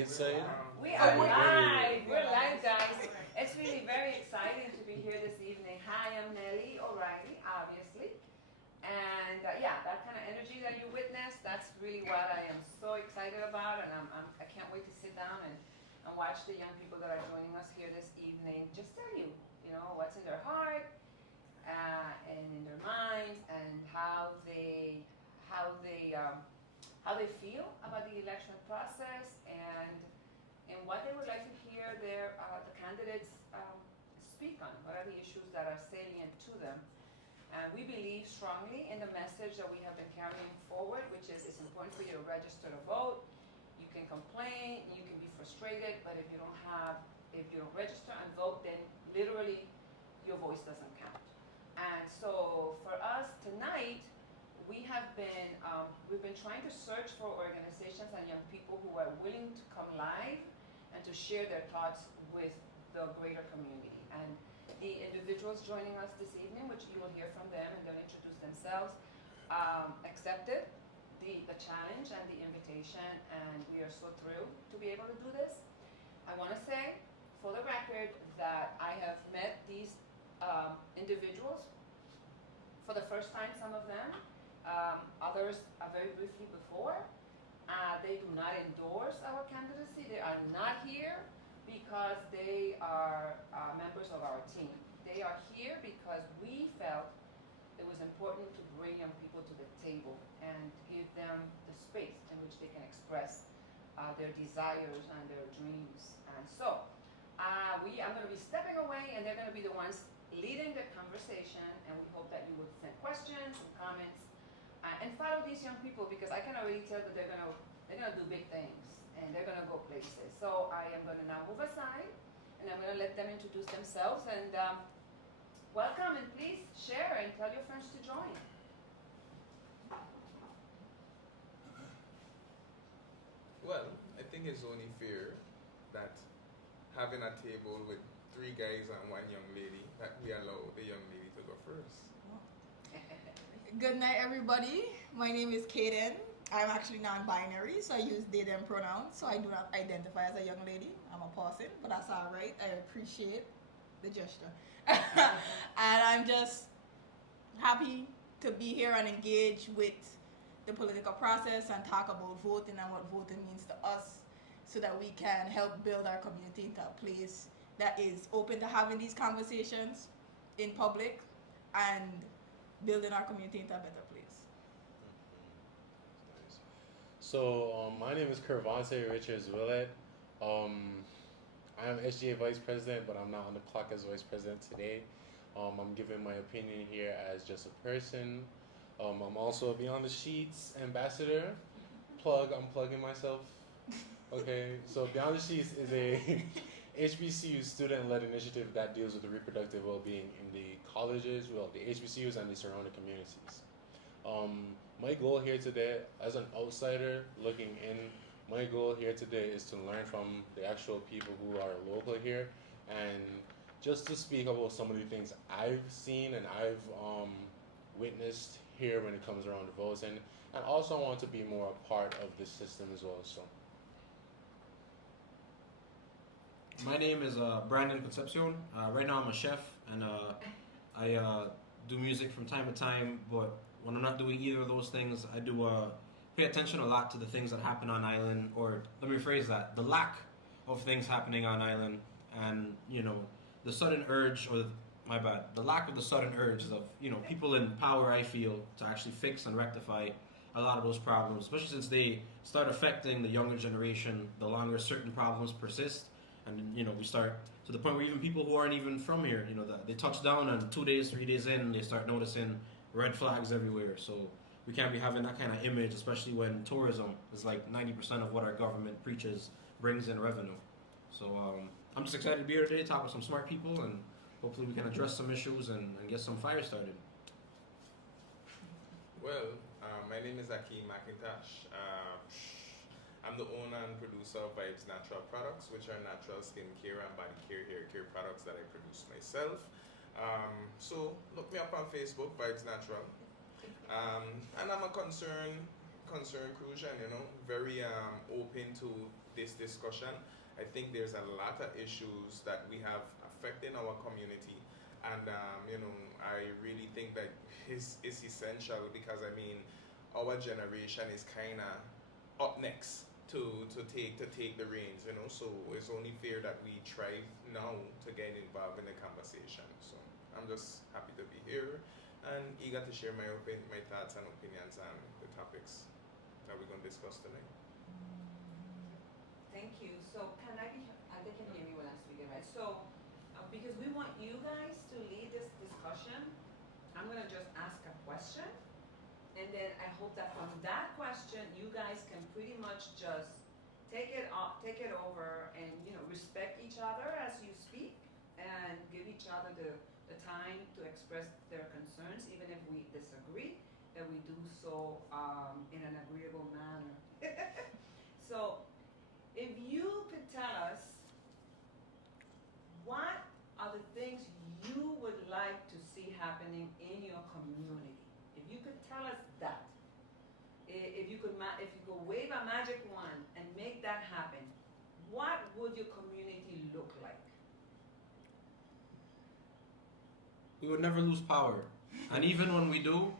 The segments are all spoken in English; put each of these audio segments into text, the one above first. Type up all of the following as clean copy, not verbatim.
Inside. We are live. We're live, guys. It's really very exciting to be here this evening. Hi, I'm Nellie O'Reilly, obviously. And yeah, that kind of energy that you witnessed, that's really what I am so excited about. And I can't wait to sit down and watch the young people that are joining us here this evening just tell you, what's in their heart and in their minds and how they feel about the election process and what they would like to hear the candidates speak on. What are the issues that are salient to them? And we believe strongly in the message that we have been carrying forward, which is it's important for you to register to vote. You can complain, you can be frustrated, but if you don't register and vote, then literally your voice doesn't count. And so for us tonight, we've been trying to search for organizations and young people who are willing to come live and to share their thoughts with the greater community. And the individuals joining us this evening, which you will hear from them and they'll introduce themselves, accepted the challenge and the invitation, and we are so thrilled to be able to do this. I want to say, for the record, that I have met these individuals for the first time, some of them. Others very briefly before. They do not endorse our candidacy. They are not here because they are members of our team. They are here because we felt it was important to bring young people to the table and give them the space in which they can express their desires and their dreams. And so I'm going to be stepping away, and they're going to be the ones leading the conversation, and we hope that you will send questions and comments and follow these young people, because I can already tell that they're gonna do big things and they're gonna go places. So I am gonna now move aside, and I'm gonna let them introduce themselves and welcome, and please share and tell your friends to join. Well, I think it's only fair that having a table with 3 guys and 1 young lady, that we allow the young lady to go first. Good night, everybody. My name is Kaden. I'm actually non-binary, so I use they, them pronouns, so I do not identify as a young lady. I'm a person, but that's all right. I appreciate the gesture. And I'm just happy to be here and engage with the political process and talk about voting and what voting means to us, so that we can help build our community into a place that is open to having these conversations in public and building our community into a better place. Nice. So my name is Kurvonte Richards-Willett. I'm SGA Vice President, but I'm not on the clock as Vice President today. I'm giving my opinion here as just a person. I'm also a Beyond the Sheets ambassador. I'm plugging myself. Okay, so Beyond the Sheets is a HBCU student-led initiative that deals with the reproductive well-being in the colleges, the HBCUs and the surrounding communities. My goal here today, as an outsider looking in, my goal here today is to learn from the actual people who are local here, and just to speak about some of the things I've seen and I've witnessed here when it comes around to voting, and also I want to be more a part of this system as well. So. My name is Brandon Concepcion. Right now I'm a chef, and I do music from time to time, but when I'm not doing either of those things, I do pay attention a lot to the things that happen on island, or let me rephrase that, the lack of things happening on island, and the sudden urge, the lack of the sudden urge of people in power, I feel, to actually fix and rectify a lot of those problems, especially since they start affecting the younger generation the longer certain problems persist. And we start to the point where even people who aren't even from here, they touch down, and 2 days, 3 days in, they start noticing red flags everywhere. So we can't be having that kind of image, especially when tourism is like 90% of what our government preaches brings in revenue. So I'm just excited to be here today, talk with some smart people, and hopefully we can address some issues and get some fire started. Well, my name is Akeem McIntosh. I'm the owner and producer of Vibes Natural Products, which are natural skincare and body care, hair care products that I produce myself. So look me up on Facebook, Vibes Natural. And I'm a concerned concern, Krujan, very open to this discussion. I think there's a lot of issues that we have affecting our community, and I really think that is essential because I mean, our generation is kind of up next to take the reins, So it's only fair that we try now to get involved in the conversation. So I'm just happy to be here and eager to share my thoughts and opinions on the topics that we're going to discuss tonight. Thank you. So they can hear me when I'm speaking, right? So because we want you guys to lead this discussion, I'm gonna just ask a question, and then I hope that from that question, you guys can pretty much just take it over, and respect each other as you speak, and give each other the time to express their concerns, even if we disagree, that we do so in an agreeable manner. So, if you could tell us what are the things you would like to see happening in your community, if you could tell us that, if you could wave a magic wand and make that happen, what would your community look like? We would never lose power, and even when we do,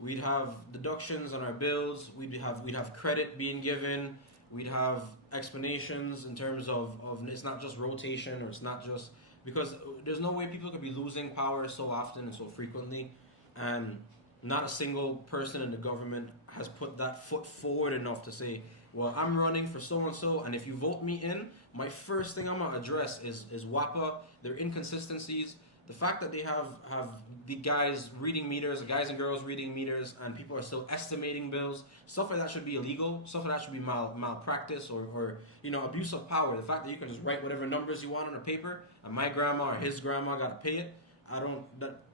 we'd have deductions on our bills. We'd have credit being given. We'd have explanations in terms of it's not just rotation, or it's not just because there's no way people could be losing power so often and so frequently, and not a single person in the government has put that foot forward enough to say, well, I'm running for so and so, and if you vote me in, my first thing I'm gonna address is WAPA, their inconsistencies, the fact that they have the guys reading meters, the guys and girls reading meters, and people are still estimating bills. Stuff like that should be illegal. Stuff like that should be malpractice or abuse of power. The fact that you can just write whatever numbers you want on a paper, and my grandma or his grandma got to pay it. A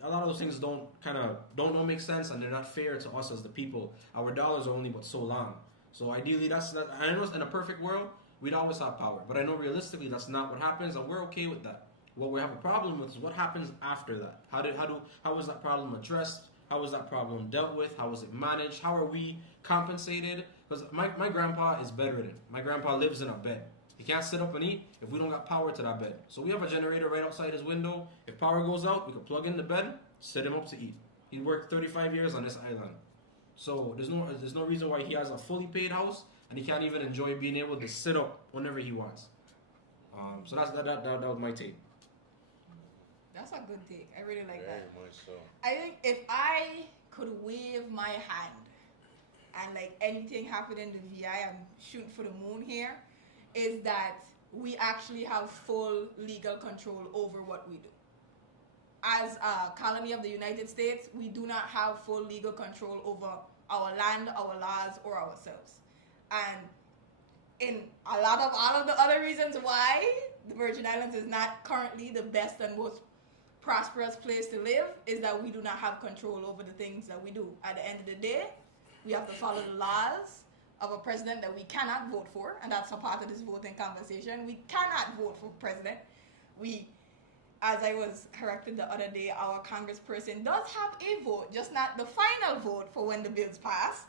lot of those things don't make sense, and they're not fair to us as the people. Our dollars are only but so long. So ideally, that's that. I know in a perfect world, we'd always have power, but I know realistically that's not what happens, and we're okay with that. What we have a problem with is what happens after that. How was that problem addressed? How was that problem dealt with? How was it managed? How are we compensated? Because my grandpa is bedridden. My grandpa lives in a bed. He can't sit up and eat if we don't got power to that bed. So we have a generator right outside his window. If power goes out, we can plug in the bed, set him up to eat. He worked 35 years on this island. So there's no reason why he has a fully paid house and he can't even enjoy being able to sit up whenever he wants. So that was my take. That's a good take. I really like Very that. much so. I think if I could wave my hand and like anything happened in the VI, I'm shooting for the moon here, is that we actually have full legal control over what we do. As a colony of the United States, we do not have full legal control over our land, our laws, or ourselves. And in a lot of all of the other reasons why the Virgin Islands is not currently the best and most prosperous place to live is that we do not have control over the things that we do. At the end of the day, we have to follow the laws of a president that we cannot vote for, and that's a part of this voting conversation. We cannot vote for president. As I was corrected the other day, our congressperson does have a vote, just not the final vote for when the bills pass.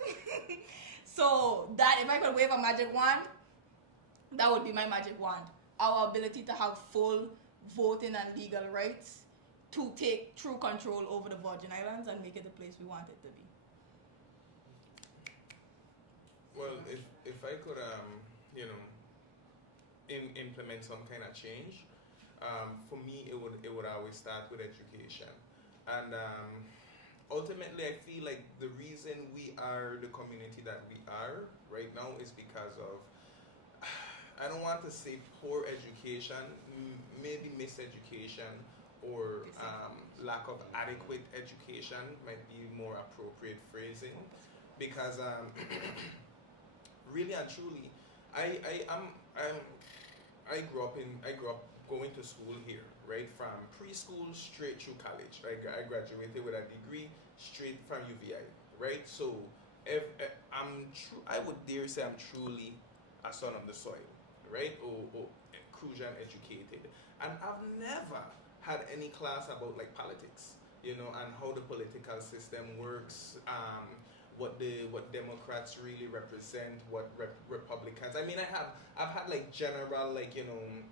So that, if I could wave a magic wand, that would be my magic wand. Our ability to have full voting and legal rights to take true control over the Virgin Islands and make it the place we want it to be. Well, if I could, implement some kind of change, for me it would always start with education, and ultimately I feel like the reason we are the community that we are right now is because of, I don't want to say poor education, maybe miseducation, or lack of adequate education might be more appropriate phrasing, because really and truly, I grew up going to school here, right, from preschool straight through college. I graduated with a degree straight from UVI, right? So if I would dare say I'm truly a son of the soil, right, or Crucian educated, and I've never had any class about like politics, and how the political system works, what Democrats really represent, what Republicans. I mean, I've had like general like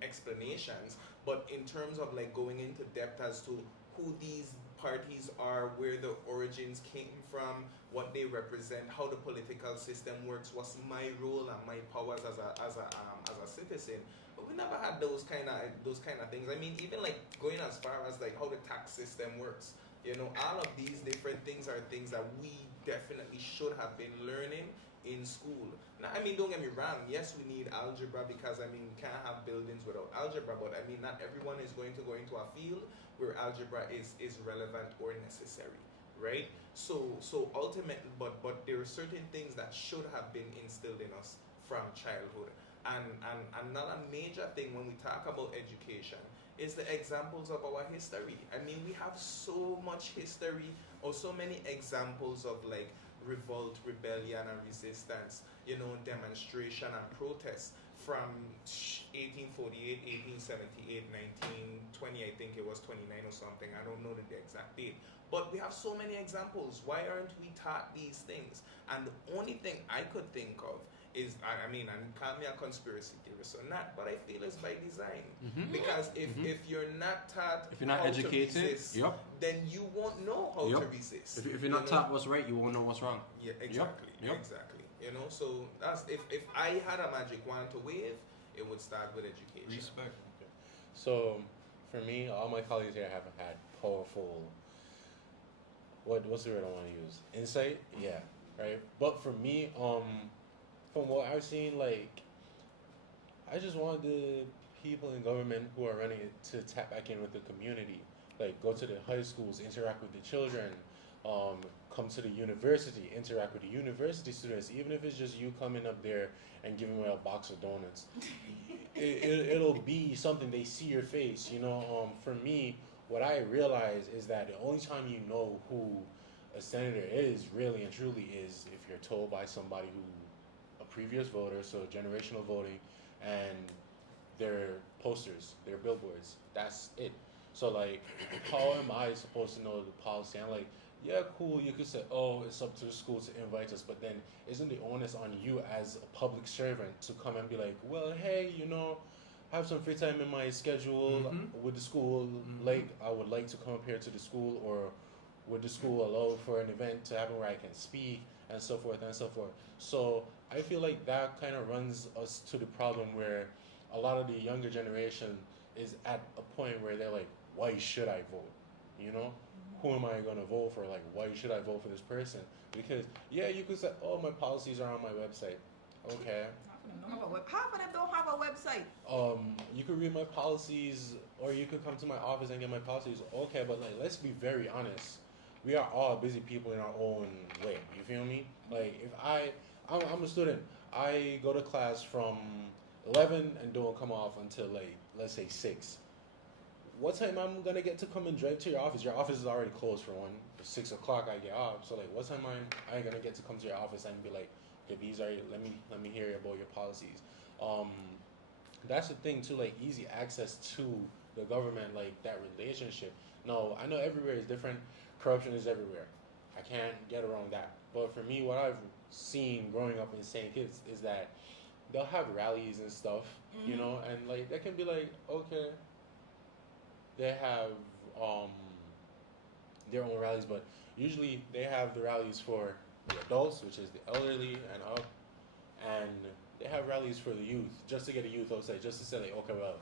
explanations, but in terms of like going into depth as to who these parties are, where the origins came from, what they represent, how the political system works, what's my role and my powers as a citizen. But we never had those kind of things. I mean, even like going as far as like how the tax system works. All of these different things are things that we definitely should have been learning in school. Now, I mean, don't get me wrong. Yes, we need algebra because, I mean, we can't have buildings without algebra. But, I mean, not everyone is going to go into a field where algebra is relevant or necessary, right? So ultimately, but there are certain things that should have been instilled in us from childhood. And another major thing when we talk about education is the examples of our history. I mean, we have so much history or so many examples of like revolt, rebellion, and resistance, demonstration and protest from 1848, 1878, 1920, I think it was 29 or something. I don't know the exact date. But we have so many examples. Why aren't we taught these things? And the only thing I could think of is, I mean, and call me a conspiracy theorist or not, but I feel it's by design. Because if you're not taught, if you're not educated, to resist, then you won't know how to resist. If you're not taught what's right, you won't know what's wrong. Yeah, exactly. Exactly. So that's if I had a magic wand to wave, it would start with education. Respect. Okay. So for me, all my colleagues here have had powerful. What's the word I want to use? Insight. Yeah. Right. But for me, from what I've seen, like, I just want the people in government who are running it to tap back in with the community. Like, go to the high schools, interact with the children, come to the university, interact with the university students, even if it's just you coming up there and giving away a box of donuts. It'll be something, they see your face, For me, what I realize is that the only time you know who a senator is, really and truly, is if you're told by somebody who previous voters, so generational voting, and their posters, their billboards. That's it. So like, how am I supposed to know the policy? I'm like, yeah, cool. You could say, oh, it's up to the school to invite us, but then isn't the onus on you as a public servant to come and be like, well, hey, I have some free time in my schedule with the school. Like, I would like to come up here to the school, or would the school allow for an event to happen where I can speak, and so forth and so forth. So I feel like that kind of runs us to the problem where a lot of the younger generation is at a point where they're like, why should I vote? Who am I going to vote for? Like, why should I vote for this person? Because, yeah, you could say, oh, my policies are on my website. Okay. Half of them don't have a website. You could read my policies, or you could come to my office and get my policies. Okay, but like, let's be very honest. We are all busy people in our own way. You feel me? Like, if I'm a student, I go to class from 11 and don't come off until like, let's say 6. What time I'm gonna get to come and drive to your office? Your office is already closed for 6 o'clock I get off. So like, what time I gonna get to come to your office and be like, okay, these are let me hear about your policies. That's the thing too, like easy access to the government, like that relationship. No, I know everywhere is different. Corruption is everywhere. I can't get around that. But for me, what I've seen growing up in St. Kitts is that they'll have rallies and stuff, and like that can be like, okay, they have their own rallies, but usually they have the rallies for the adults, which is the elderly and up, and they have rallies for the youth, just to get the youth outside, just to say like, okay, well,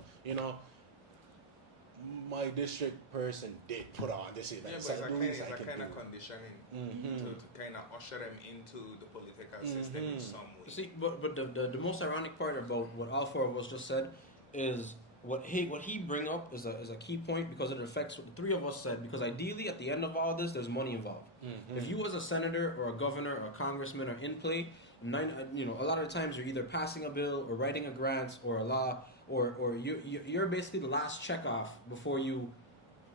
my district person did put on this event. Yeah, but it's a kind of conditioning to kind of usher them into the political system in some way. See, but the most ironic part about what all four of us just said is what he bring up is a key point, because it affects what the three of us said. Because ideally, at the end of all this, there's money involved. If you as a senator or a governor or a congressman are in play, a lot of times you're either passing a bill or writing a grant or a law, or you're basically the last check off before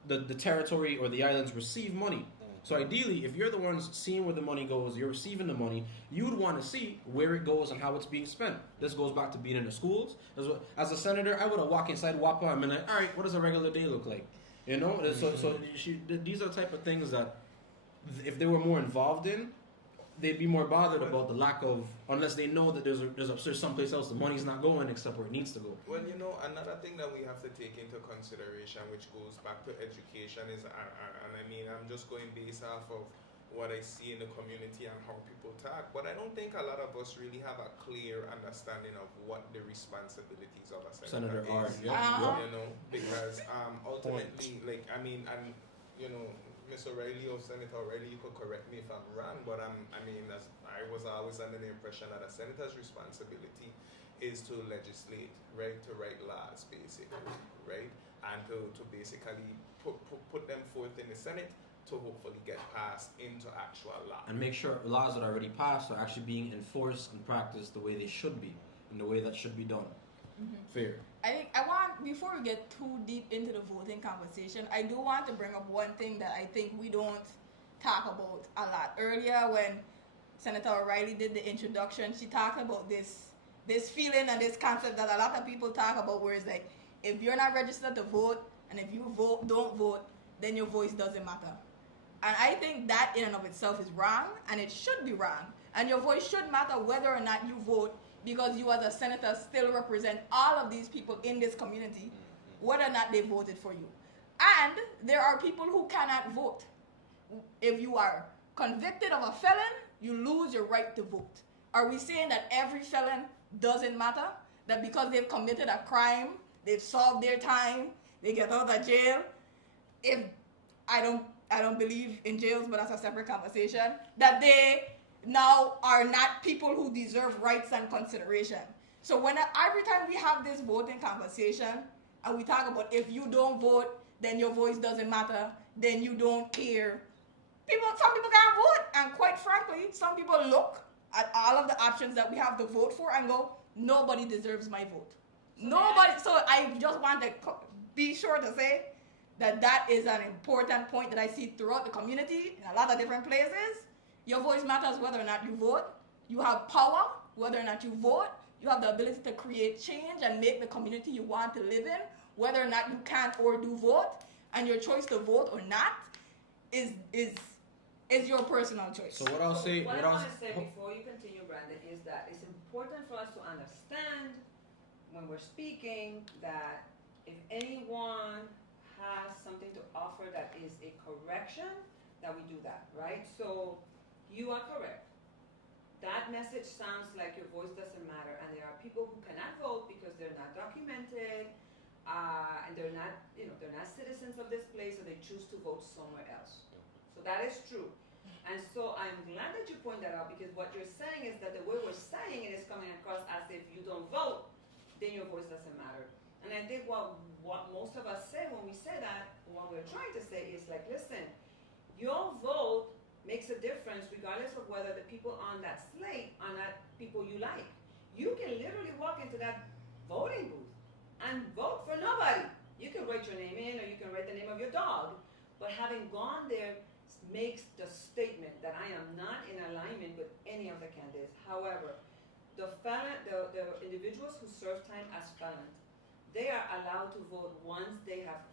the territory or the islands receive money. So ideally, if you're the ones seeing where the money goes, you're receiving the money, you would want to see where it goes and how it's being spent. This goes back to being in the schools. As a senator, I would have walked inside WAPA and been like, all right, what does a regular day look like? So these are the type of things that if they were more involved in, they'd be more bothered about the lack of, unless they know that there's someplace else the money's not going except where it needs to go. Well, another thing that we have to take into consideration, which goes back to education, is, and I mean, I'm just going based off of what I see in the community and how people talk, but I don't think a lot of us really have a clear understanding of what the responsibilities of a senator Are, is. yeah. Because ultimately, like, I mean, and Ms. O'Reilly or Senator O'Reilly, you could correct me if I'm wrong, but I was always under the impression that a senator's responsibility is to legislate, right, to write laws, basically, right, and to basically put them forth in the Senate to hopefully get passed into actual law. And make sure laws that are already passed are actually being enforced and practiced the way they should be, in the way that should be done. Fair. I think before we get too deep into the voting conversation, I do want to bring up one thing that I think we don't talk about a lot. Earlier when Senator O'Reilly did the introduction, she talked about this feeling and this concept that a lot of people talk about, where it's like, if you're not registered to vote, and if you don't vote, then your voice doesn't matter. And I think that in and of itself is wrong, and it should be wrong. And your voice should matter whether or not you vote, because you as a senator still represent all of these people in this community, whether or not they voted for you. And there are people who cannot vote. If you are convicted of a felon, you lose your right to vote. Are we saying that every felon doesn't matter? That because they've committed a crime, they've solved their time, they get out of jail? If I don't believe in jails, but that's a separate conversation, that they now are not people who deserve rights and consideration. So every time we have this voting conversation and we talk about if you don't vote, then your voice doesn't matter, then you don't care. Some people can't vote, and quite frankly, some people look at all of the options that we have to vote for and go, nobody deserves my vote. Nobody. So I just want to be sure to say that is an important point that I see throughout the community in a lot of different places. Your voice matters whether or not you vote. You have power whether or not you vote. You have the ability to create change and make the community you want to live in, whether or not you can or do vote. And your choice to vote or not is your personal choice. So what I'll say... What I want to say before you continue, Brandon, is that it's important for us to understand when we're speaking that if anyone has something to offer that is a correction, that we do that, right? So you are correct. That message sounds like your voice doesn't matter, and there are people who cannot vote because they're not documented, and they're not citizens of this place, or they choose to vote somewhere else. So that is true. And so I'm glad that you point that out, because what you're saying is that the way we're saying it is coming across as if you don't vote, then your voice doesn't matter. And I think what most of us say when we say that, what we're trying to say is like, listen, your vote makes a difference regardless of whether the people on that slate are not people you like. You can literally walk into that voting booth and vote for nobody. You can write your name in, or you can write the name of your dog, but having gone there makes the statement that I am not in alignment with any of the candidates. However, the individuals who serve time as felons, they are allowed to vote once they have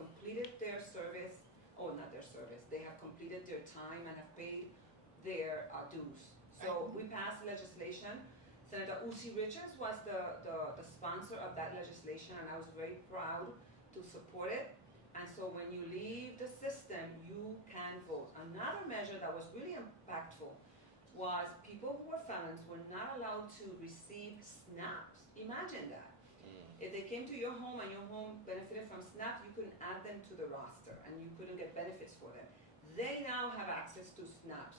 completed their service. Oh, not their service. They have completed their time and have paid their dues. So we passed legislation. Senator Uzi Richards was the sponsor of that legislation, and I was very proud to support it. And so when you leave the system, you can vote. Another measure that was really impactful was people who were felons were not allowed to receive SNAPs. Imagine that. If they came to your home and your home benefited from SNAP, you couldn't add them to the roster and you couldn't get benefits for them. They now have access to SNAPs.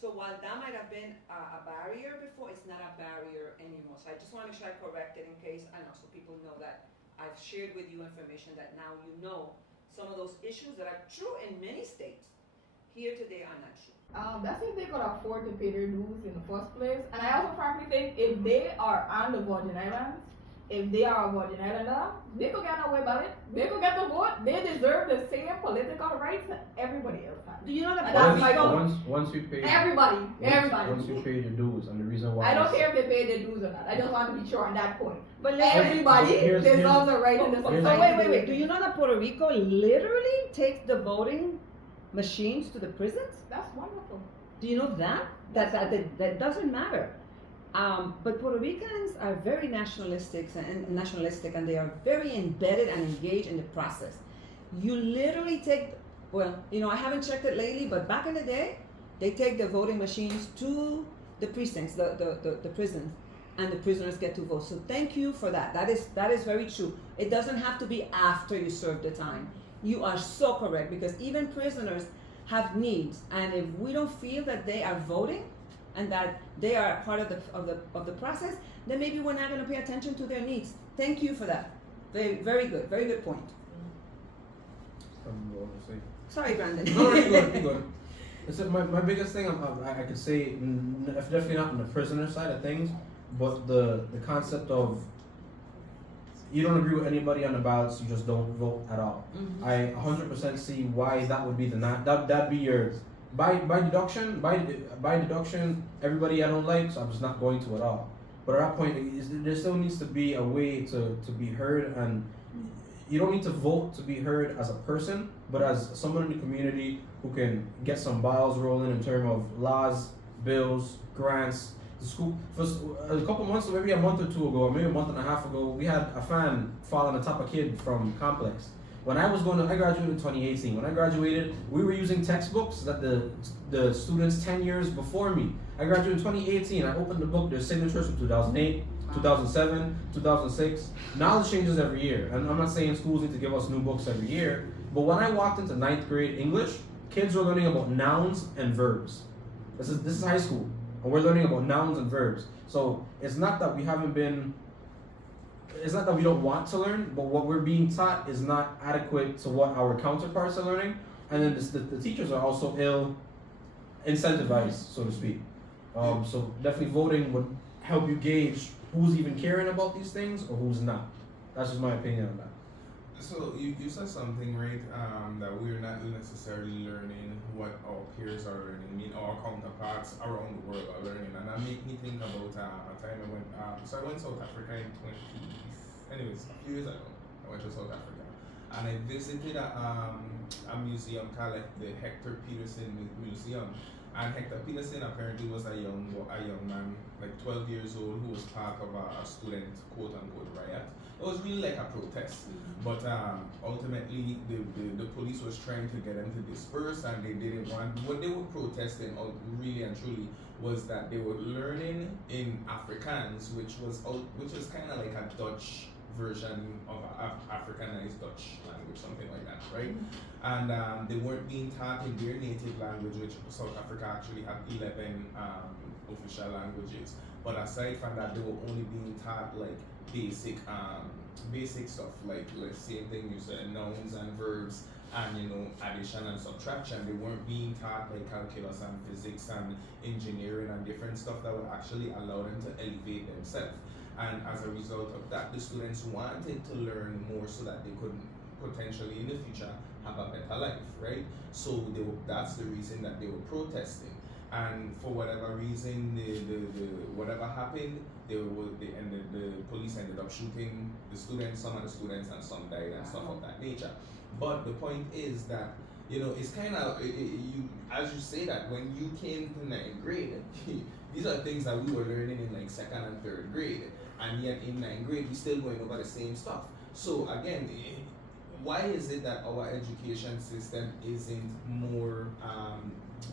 So while that might have been a barrier before, it's not a barrier anymore. So I just want to make sure I correct it in case, I know, so people know that I've shared with you information that now you know some of those issues that are true in many states. Here today are not true. That's if they could afford to pay their dues in the first place. And I also frankly think if they are on the Virgin Islands, if they are a Virgin Islander, they could get away about it. They could get the vote. They deserve the same political rights that everybody else has. Do you know that once you pay everybody. Once you pay your dues, and the reason why I don't care if they pay their dues or not. I just want to be sure on that point. But everybody deserves a right in the society. So wait. Do you know that Puerto Rico literally takes the voting machines to the prisons? That's wonderful. Do you know that? That doesn't matter. But Puerto Ricans are very nationalistic, and they are very embedded and engaged in the process. You literally take, well, I haven't checked it lately, but back in the day, they take the voting machines to the precincts, the prisons, and the prisoners get to vote. So thank you for that. That is very true. It doesn't have to be after you serve the time. You are so correct, because even prisoners have needs, and if we don't feel that they are voting and that they are part of the process, then maybe we're not going to pay attention to their needs. Thank you for that. Very good point. Sorry, Brandon. No, you're good. You're good. It's my biggest thing. I could say definitely not on the prisoner side of things, but the concept of you don't agree with anybody on the ballots, you just don't vote at all. Mm-hmm. I 100% see why that would be that'd be your by deduction. By deduction, everybody I don't like, so I'm just not going to at all. But at that point, there still needs to be a way to be heard, and you don't need to vote to be heard as a person, but as someone in the community who can get some balls rolling in terms of laws, bills, grants. The school, for a couple months, maybe a month or two ago, or maybe a month and a half ago, we had a fan fall on the top of a kid from Complex. When I graduated in 2018. When I graduated, we were using textbooks that the students 10 years before me. I graduated in 2018. I opened the book. There's signatures from 2008, 2007, 2006. Knowledge changes every year, and I'm not saying schools need to give us new books every year. But when I walked into 9th grade English, kids were learning about nouns and verbs. This is high school, and we're learning about nouns and verbs. So it's not that we don't want to learn, but what we're being taught is not adequate to what our counterparts are learning. And then the teachers are also ill incentivized, so to speak. So definitely voting would help you gauge who's even caring about these things or who's not. That's just my opinion on that. So you said something, right, that we're not necessarily learning what our peers are learning. I mean, our counterparts around the world are learning. And that made me think about a time I went, so I went to South Africa in a few years ago. I went to South Africa. And I visited a museum called the Hector Peterson Museum. And Hector Peterson apparently was a young man, like 12 years old, who was part of a student quote-unquote riot. It was really like a protest, but ultimately the police was trying to get them to disperse, and they didn't want. What they were protesting, really and truly, was that they were learning in Afrikaans, which was kind of like a Dutch version of Africanized Dutch language, something like that, right? And they weren't being taught in their native language, which South Africa actually had 11 official languages. But aside from that, they were only being taught like basic stuff, like same thing you said, nouns and verbs, and addition and subtraction. They weren't being taught like calculus and physics and engineering and different stuff that would actually allow them to elevate themselves. And as a result of that, the students wanted to learn more so that they could potentially in the future have a better life, right? So that's the reason that they were protesting. And for whatever reason, whatever happened, the police ended up shooting the students, some of the students, and some died and stuff of that nature. But the point is that it's kind of as you say that when you came to 9th grade, these are things that we were learning in like 2nd and 3rd grade, and yet in 9th grade we're still going over the same stuff. So again, why is it that our education system isn't more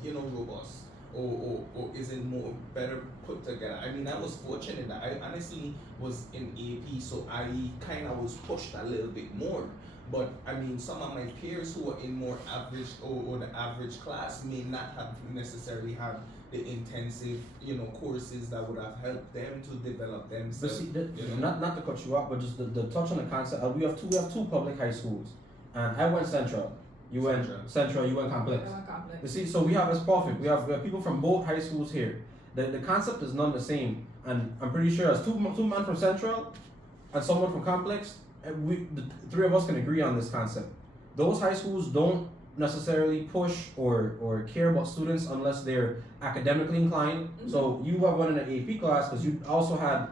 robust? Or is it more better put together? I mean, I was fortunate that I honestly was in AP, so I kind of was pushed a little bit more. But I mean, some of my peers who were in more average or the average class may not have necessarily had the intensive, courses that would have helped them to develop themselves. But see, not to cut you off, but just the touch on the concept. We have two public high schools, and I went Central. You went Central. You went Complex. I went Complex. You see, so it's perfect. We have people from both high schools here. The concept is none the same, and I'm pretty sure as two men from Central and someone from Complex, the three of us can agree on this concept. Those high schools don't necessarily push or care about students unless they're academically inclined. Mm-hmm. So you have one in an AP class because you also had,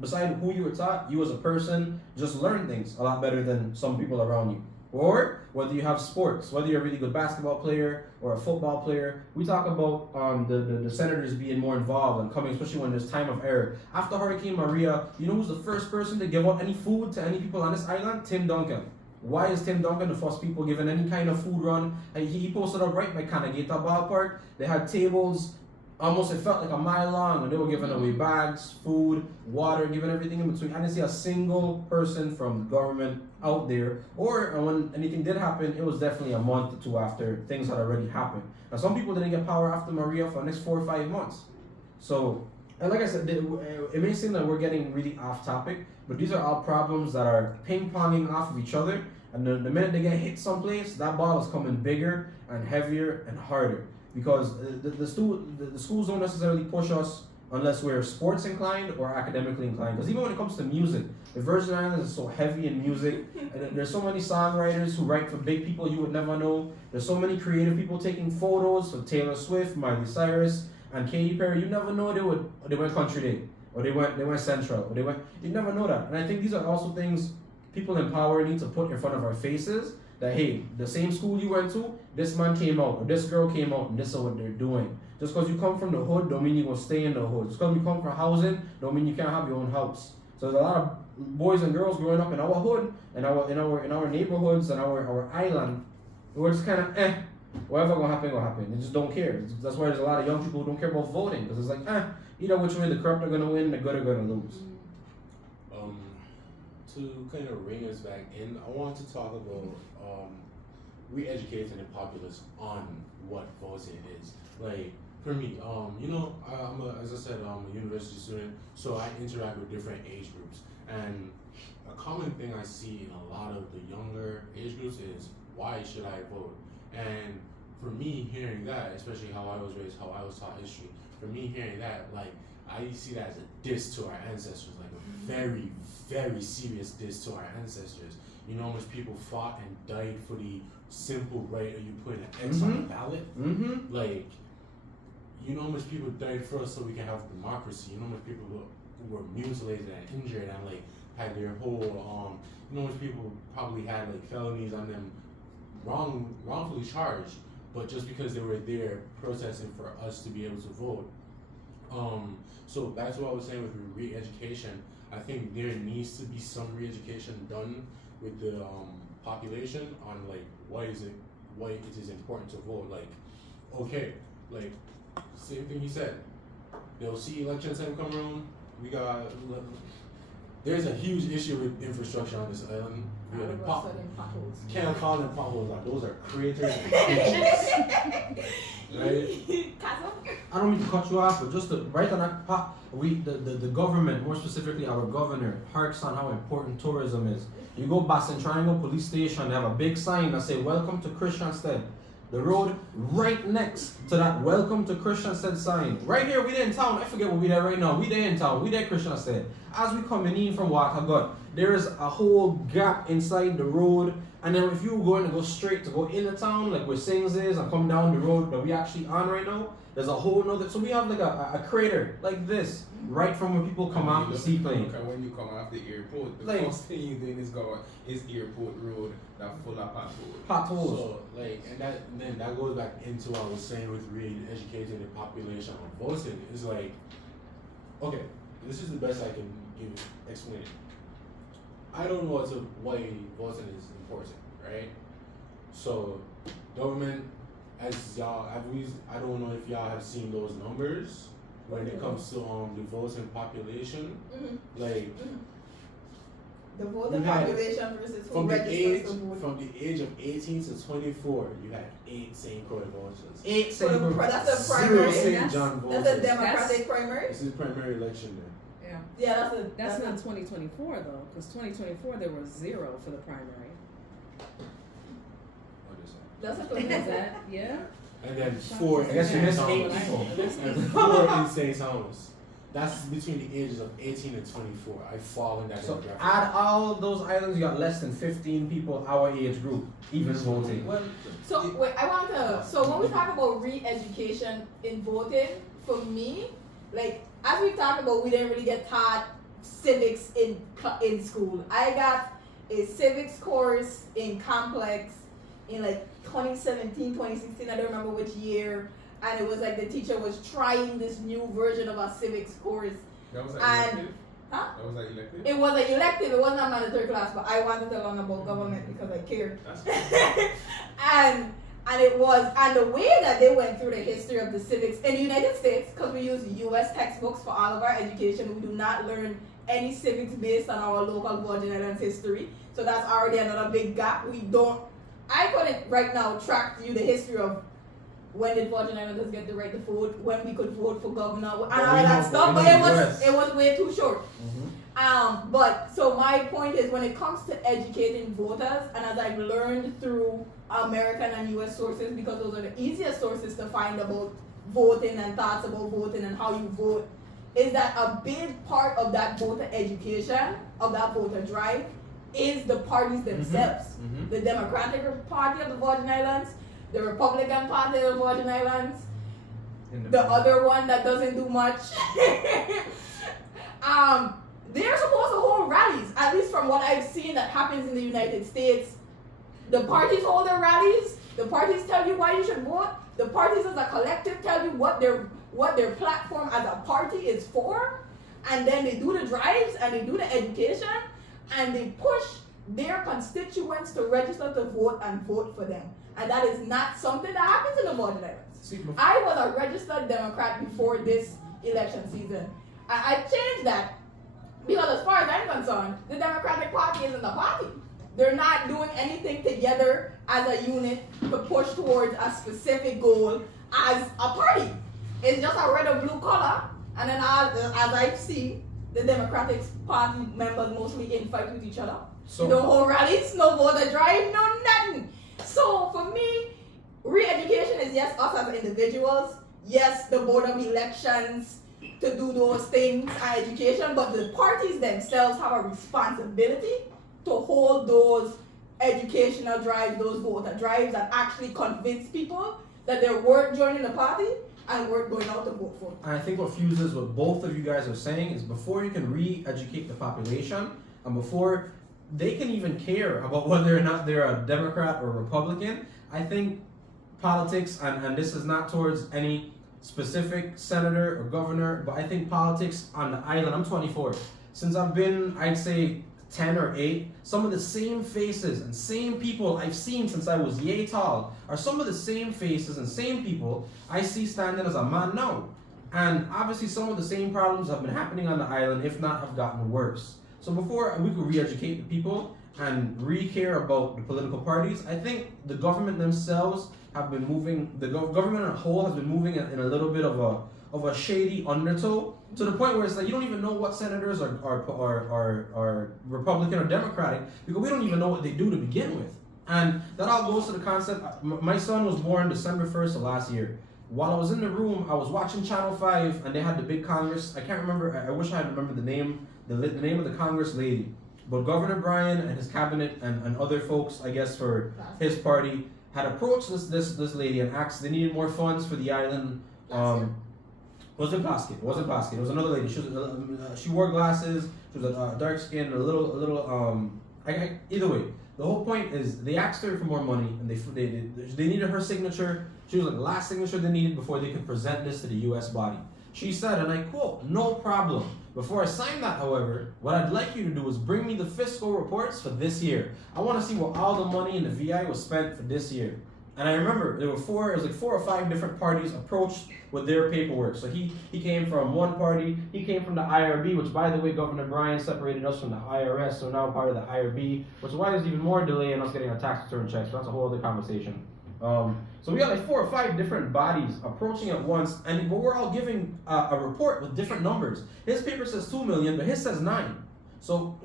beside who you were taught, you as a person just learn things a lot better than some people around you. Or whether you have sports, whether you're a really good basketball player or a football player. We talk about the senators being more involved and coming, especially when there's time of error. After Hurricane Maria, you know who's the first person to give out any food to any people on this island? Tim Duncan. Why is Tim Duncan the first people given any kind of food run? And he posted up right by Kanageta Ballpark. They had tables, almost it felt like a mile long, and they were giving away bags, food, water, giving everything in between. I didn't see a single person from the government out there. Or when anything did happen, it was definitely a month or two after things had already happened. And some people didn't get power after Maria for the next 4 or 5 months. So, and like I said, it may seem that we're getting really off topic, but these are all problems that are ping-ponging off of each other. And the minute they get hit someplace, that ball is coming bigger and heavier and harder. Because the schools don't necessarily push us unless we're sports inclined or academically inclined. Because even when it comes to music, the Virgin Islands is so heavy in music. And there's so many songwriters who write for big people you would never know. There's so many creative people taking photos for Taylor Swift, Miley Cyrus, and Katy Perry. You never know they went Country Day, or they went Central, or you never know that. And I think these are also things people in power need to put in front of our faces. That hey, the same school you went to, this man came out, or this girl came out, and this is what they're doing. Just because you come from the hood, don't mean you will stay in the hood. Just because you come from housing, don't mean you can't have your own house. So there's a lot of boys and girls growing up in our hood, in our neighborhoods, and our island, we're just kind of whatever gonna happen. They just don't care. That's why there's a lot of young people who don't care about voting, because it's like either which way the corrupt are gonna win, the good are gonna lose. To kind of bring us back in, I want to talk about re-educating the populace on what voting is. Like for me, as I said, I'm a university student, so I interact with different age groups. And a common thing I see in a lot of the younger age groups is, why should I vote? And for me, hearing that, especially how I was raised, how I was taught history, for me hearing that, like, I see that as a diss to our ancestors, like a very, very serious diss to our ancestors. You know how much people fought and died for the simple right of you putting an X on the ballot? Like, you know how much people died for us so we can have democracy? You know how much people were mutilated and injured and like had their whole, you know how much people probably had like felonies on them, wrongfully charged, but just because they were there protesting for us to be able to vote. So back to what I was saying with re-education, I think there needs to be some re-education done with the population on like why it is important to vote. Like, okay, like same thing you said. They'll see election time come around. There's a huge issue with infrastructure on this island. We have potholes. Can't call them potholes. Like those are craters and ditches. Right? I don't mean to cut you off, but just to right on that pot, the government, more specifically our governor, harks on how important tourism is. You go Bassin Triangle Police Station, they have a big sign that say "Welcome to Christiansted." The road right next to that "Welcome to Christiansted" sign. Right here, we there in town. I forget what we there right now. We there in town. We there Christiansted. As we coming in from Wakagot, there is a whole gap inside the road. And then if you were going to go straight to go in the town, like where Sings is, and come down the road that we actually on right now, there's a whole nother. So we have like a crater like this, right from where people come off the seaplane. Look at when you come off the airport, the Like, first thing you're doing is airport road that full of potholes. Potholes. So like, and then that goes back into what I was saying with re-educating the population on voting. It's like, okay, this is the best I can explain it. I don't know why voting is important, right? So, government, as y'all, I don't know if y'all have seen those numbers when it comes to the voting population. Like, The voting had- population versus who from the registers to vote. from the age of 18 to 24, you had 8 St. Croix voters. 8 For the cents. that's a 0 primary. St. John That's voters. a Democratic primary. This is primary election day. Yeah. Yeah, That's a not 2024 though, because 2024 there was 0 for the primary. What is that? that's a Is good that yeah? And then 4 I guess you in missed St. 8 Thomas. people. And 4 in St. Thomas. That's between the ages of 18 and 24. I fall in that So demographic. add all those islands, you got less than 15 people our age group even voting. Well, So wait, I want to. So when we talk about re-education in voting, for me, like as we talked about, we didn't really get taught civics in school. I got a civics course in complex in like 2017, 2016, I don't remember which year, and it was like the teacher was trying this new version of a civics course. That was And- elective? Huh? That was elective? It was an elective, it wasn't a mandatory class, but I wanted to learn about government because I cared. That's cool. And it was, and the way that they went through the history of the civics in the United States, because we use US textbooks for all of our education, we do not learn any civics based on our local Virgin Islands history. So that's already another big gap. I couldn't right now track to you the history of when did Virgin Islanders get the right to vote, when we could vote for governor, and all that stuff, but it was way too short. But so my point is, when it comes to educating voters, and as I've learned through American and US sources, because those are the easiest sources to find about voting and thoughts about voting and how you vote, is that a big part of that voter education, of that voter drive, is the parties themselves. The Democratic Party of the Virgin Islands, the Republican Party of the Virgin Islands, the other one that doesn't do much. They're supposed to hold rallies, at least from what I've seen that happens in the United States. The parties hold their rallies, the parties tell you why you should vote, the parties as a collective tell you what their platform as a party is for, and then they do the drives and they do the education, and they push their constituents to register to vote and vote for them. And that is not something that happens in the Virgin Islands. I was a registered Democrat before this election season. I changed that because, as far as I'm concerned, the Democratic Party isn't a party. They're not doing anything together as a unit to push towards a specific goal as a party. It's just a red or blue color, and then as I've seen, the Democratic Party members mostly infight with each other. So No whole rallies, no voter drive, no nothing. So for me, re-education is yes, us as individuals, yes, the board of elections to do those things and education, but the parties themselves have a responsibility to hold those educational drives, those voter drives, and actually convince people that they're worth joining the party and worth going out to vote for. And I think what fuses what both of you guys are saying is, before you can re-educate the population, and before they can even care about whether or not they're a Democrat or Republican, I think politics, and this is not towards any specific senator or governor, but I think politics on the island, I'm 24. Since I've been, I'd say, 10 or 8, some of the same faces and same people I've seen since I was yay tall are some of the same faces and same people I see standing as a man now. And obviously some of the same problems have been happening on the island, if not have gotten worse. So before we could re-educate the people and re-care about the political parties, I think the government themselves have been moving, the government as a whole has been moving in a little bit of a shady undertow, to the point where it's like you don't even know what senators are Republican or Democratic, because we don't even know what they do to begin with. And that all goes to the concept, my son was born December 1st of last year. While I was in the room, I was watching Channel 5, and they had the big Congress. I can't remember, I wish I had remembered the name of the Congress lady. But Governor Bryan and his cabinet and other folks, I guess, for his party, had approached this lady and asked, they needed more funds for the island. It wasn't Plaskett. It wasn't Plaskett. It was another lady. She wore glasses. She was dark skinned, a little. Either way, the whole point is they asked her for more money, and they needed her signature. She was like the last signature they needed before they could present this to the U.S. body. She said, and I quote, "No problem. Before I sign that, however, what I'd like you to do is bring me the fiscal reports for this year. I want to see what all the money in the VI was spent for this year." And I remember it was 4 or 5 different parties approached with their paperwork. So he came from one party, he came from the IRB, which by the way, Governor Bryan separated us from the IRS, so now part of the IRB, which is why there's even more delay in us getting our tax return checks. So that's a whole other conversation. So we got like 4 or 5 different bodies approaching at once, but we're all giving a report with different numbers. His paper says 2 million, but his says 9. So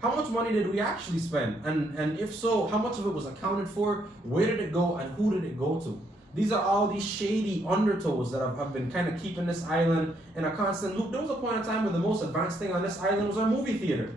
how much money did we actually spend? And if so, how much of it was accounted for? Where did it go? And who did it go to? These are all these shady undertows that have been kind of keeping this island in a constant loop. There was a point in time where the most advanced thing on this island was our movie theater.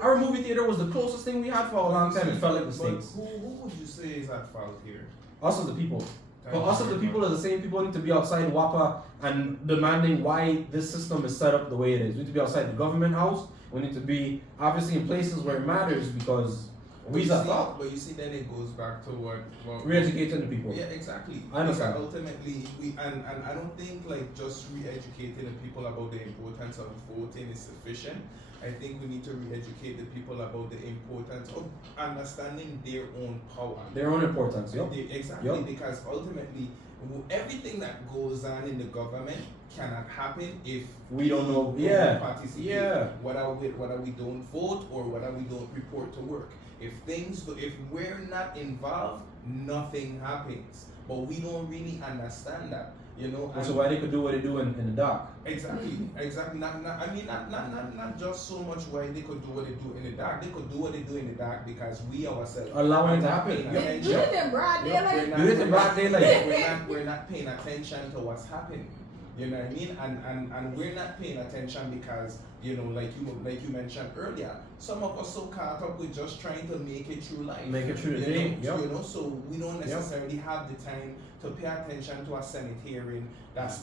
Our movie theater was the closest thing we had for a long time. It felt like the States. Who would you say is at fault here? Us as the people. But us as the people are the same people who need to be outside WAPA and demanding why this system is set up the way it is. We need to be outside the government house We need to be obviously in places where it matters because we are thought. But you see, then it goes back to what Re-educating the people. Yeah, exactly. I understand. Because ultimately, and I don't think like just re-educating the people about the importance of voting is sufficient. I think we need to re-educate the people about the importance of understanding their own power. Their own importance, yep. Exactly, Yep. because ultimately, everything that goes on in the government cannot happen if We don't know. don't Yeah. participate. Yeah. Whether we don't vote or whether we don't report to work. If we're not involved, nothing happens. But we don't really understand that. You know, So why they could do what they do in the dark? exactly. Not just so much why they could do what they do in the dark. They could do what they do in the dark because we ourselves Allowing it to are not happen. paying Yeah. attention. Do it in broad We're daylight. not- Do it in broad daylight. we're not paying attention to what's happening. You know what I mean? And we're not paying attention because, you know, like you mentioned earlier, some of us so caught up with just trying to make it through life. Make it through the You day. know, Yep. you know, so we don't necessarily have the time to pay attention to a Senate hearing that's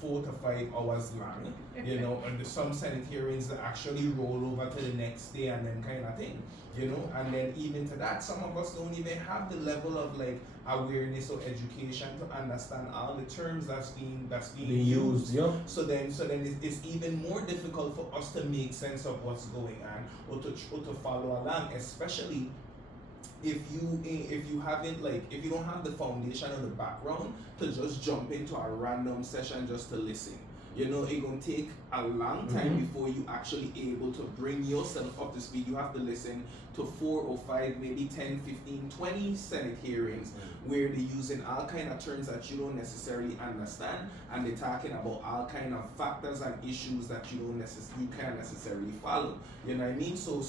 4 to 5 hours long. You know, and there's some Senate hearings that actually roll over to the next day and then kind of thing. You know, and then even to that, some of us don't even have the level of like awareness or education to understand all the terms that's being Being used, yep. So then it's even more difficult for us to make sense of what's going on or to follow along, especially if you haven't if you don't have the foundation or the background to just jump into a random session just to listen. You know, it's gonna take a long time before you actually able to bring yourself up to speed. You have to listen to 4 or 5, maybe 10, 15, 20 Senate hearings where they're using all kind of terms that you don't necessarily understand, and they're talking about all kind of factors and issues that you can't necessarily follow. You know what I mean? So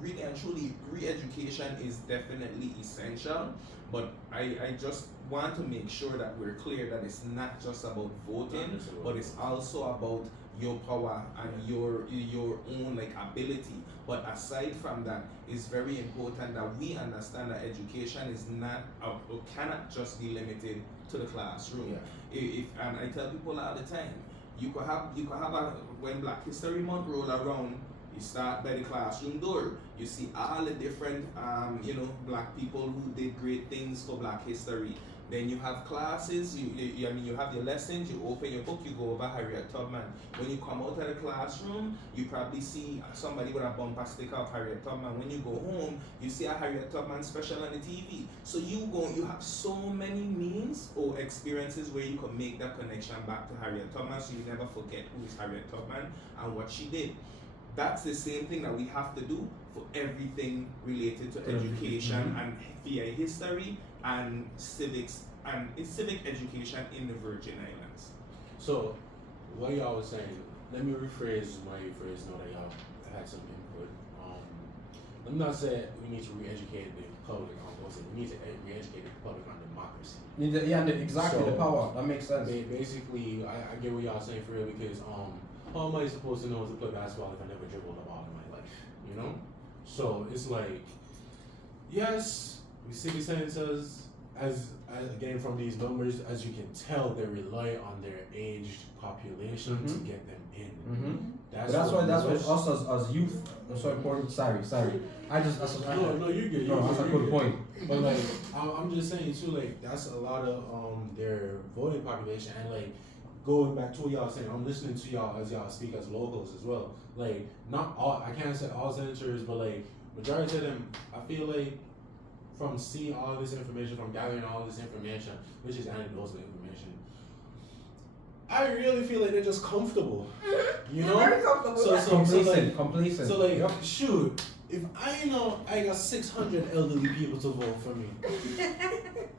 really and truly, re-education is definitely essential. But I just want to make sure that we're clear that it's not just about voting, but it's also about your power and your own ability. But aside from that, it's very important that we understand that education is not or cannot just be limited to the classroom. And I tell people all the time, you could have when Black History Month roll around, you start by the classroom door. You see all the different, Black people who did great things for Black history. Then you have classes. You have your lessons. You open your book. You go over Harriet Tubman. When you come out of the classroom, you probably see somebody with a bumper sticker of Harriet Tubman. When you go home, you see a Harriet Tubman special on the TV. So you have so many means or experiences where you can make that connection back to Harriet Tubman, so you never forget who is Harriet Tubman and what she did. That's the same thing that we have to do for everything related to education and via history and civics and civic education in the Virgin Islands. So, what y'all was saying, let me rephrase my phrase now that y'all had some input. Let me not say we need to re-educate the public on what's it. We need to re-educate the public on democracy. Exactly, the power. That makes sense. Basically, I get what y'all saying for real because how am I supposed to know to play basketball if I never dribbled the ball in my life? You know? So it's like, yes, we see the senators as again from these numbers, as you can tell, they rely on their aged population to get them in. That's why us as youth are so important. Sorry. No, you're good. No, that's a good point. But like, I'm just saying too, like that's a lot of their voting population, and like going back to what y'all saying, I'm listening to y'all as y'all speak as locals as well. Like, not all, I can't say all senators, but like majority of them, I feel like from seeing all this information, from gathering all this information, which is anecdotal information, I really feel like they're just comfortable. You know? Very comfortable. Complacent. So like, shoot, if I know I got 600 elderly people to vote for me,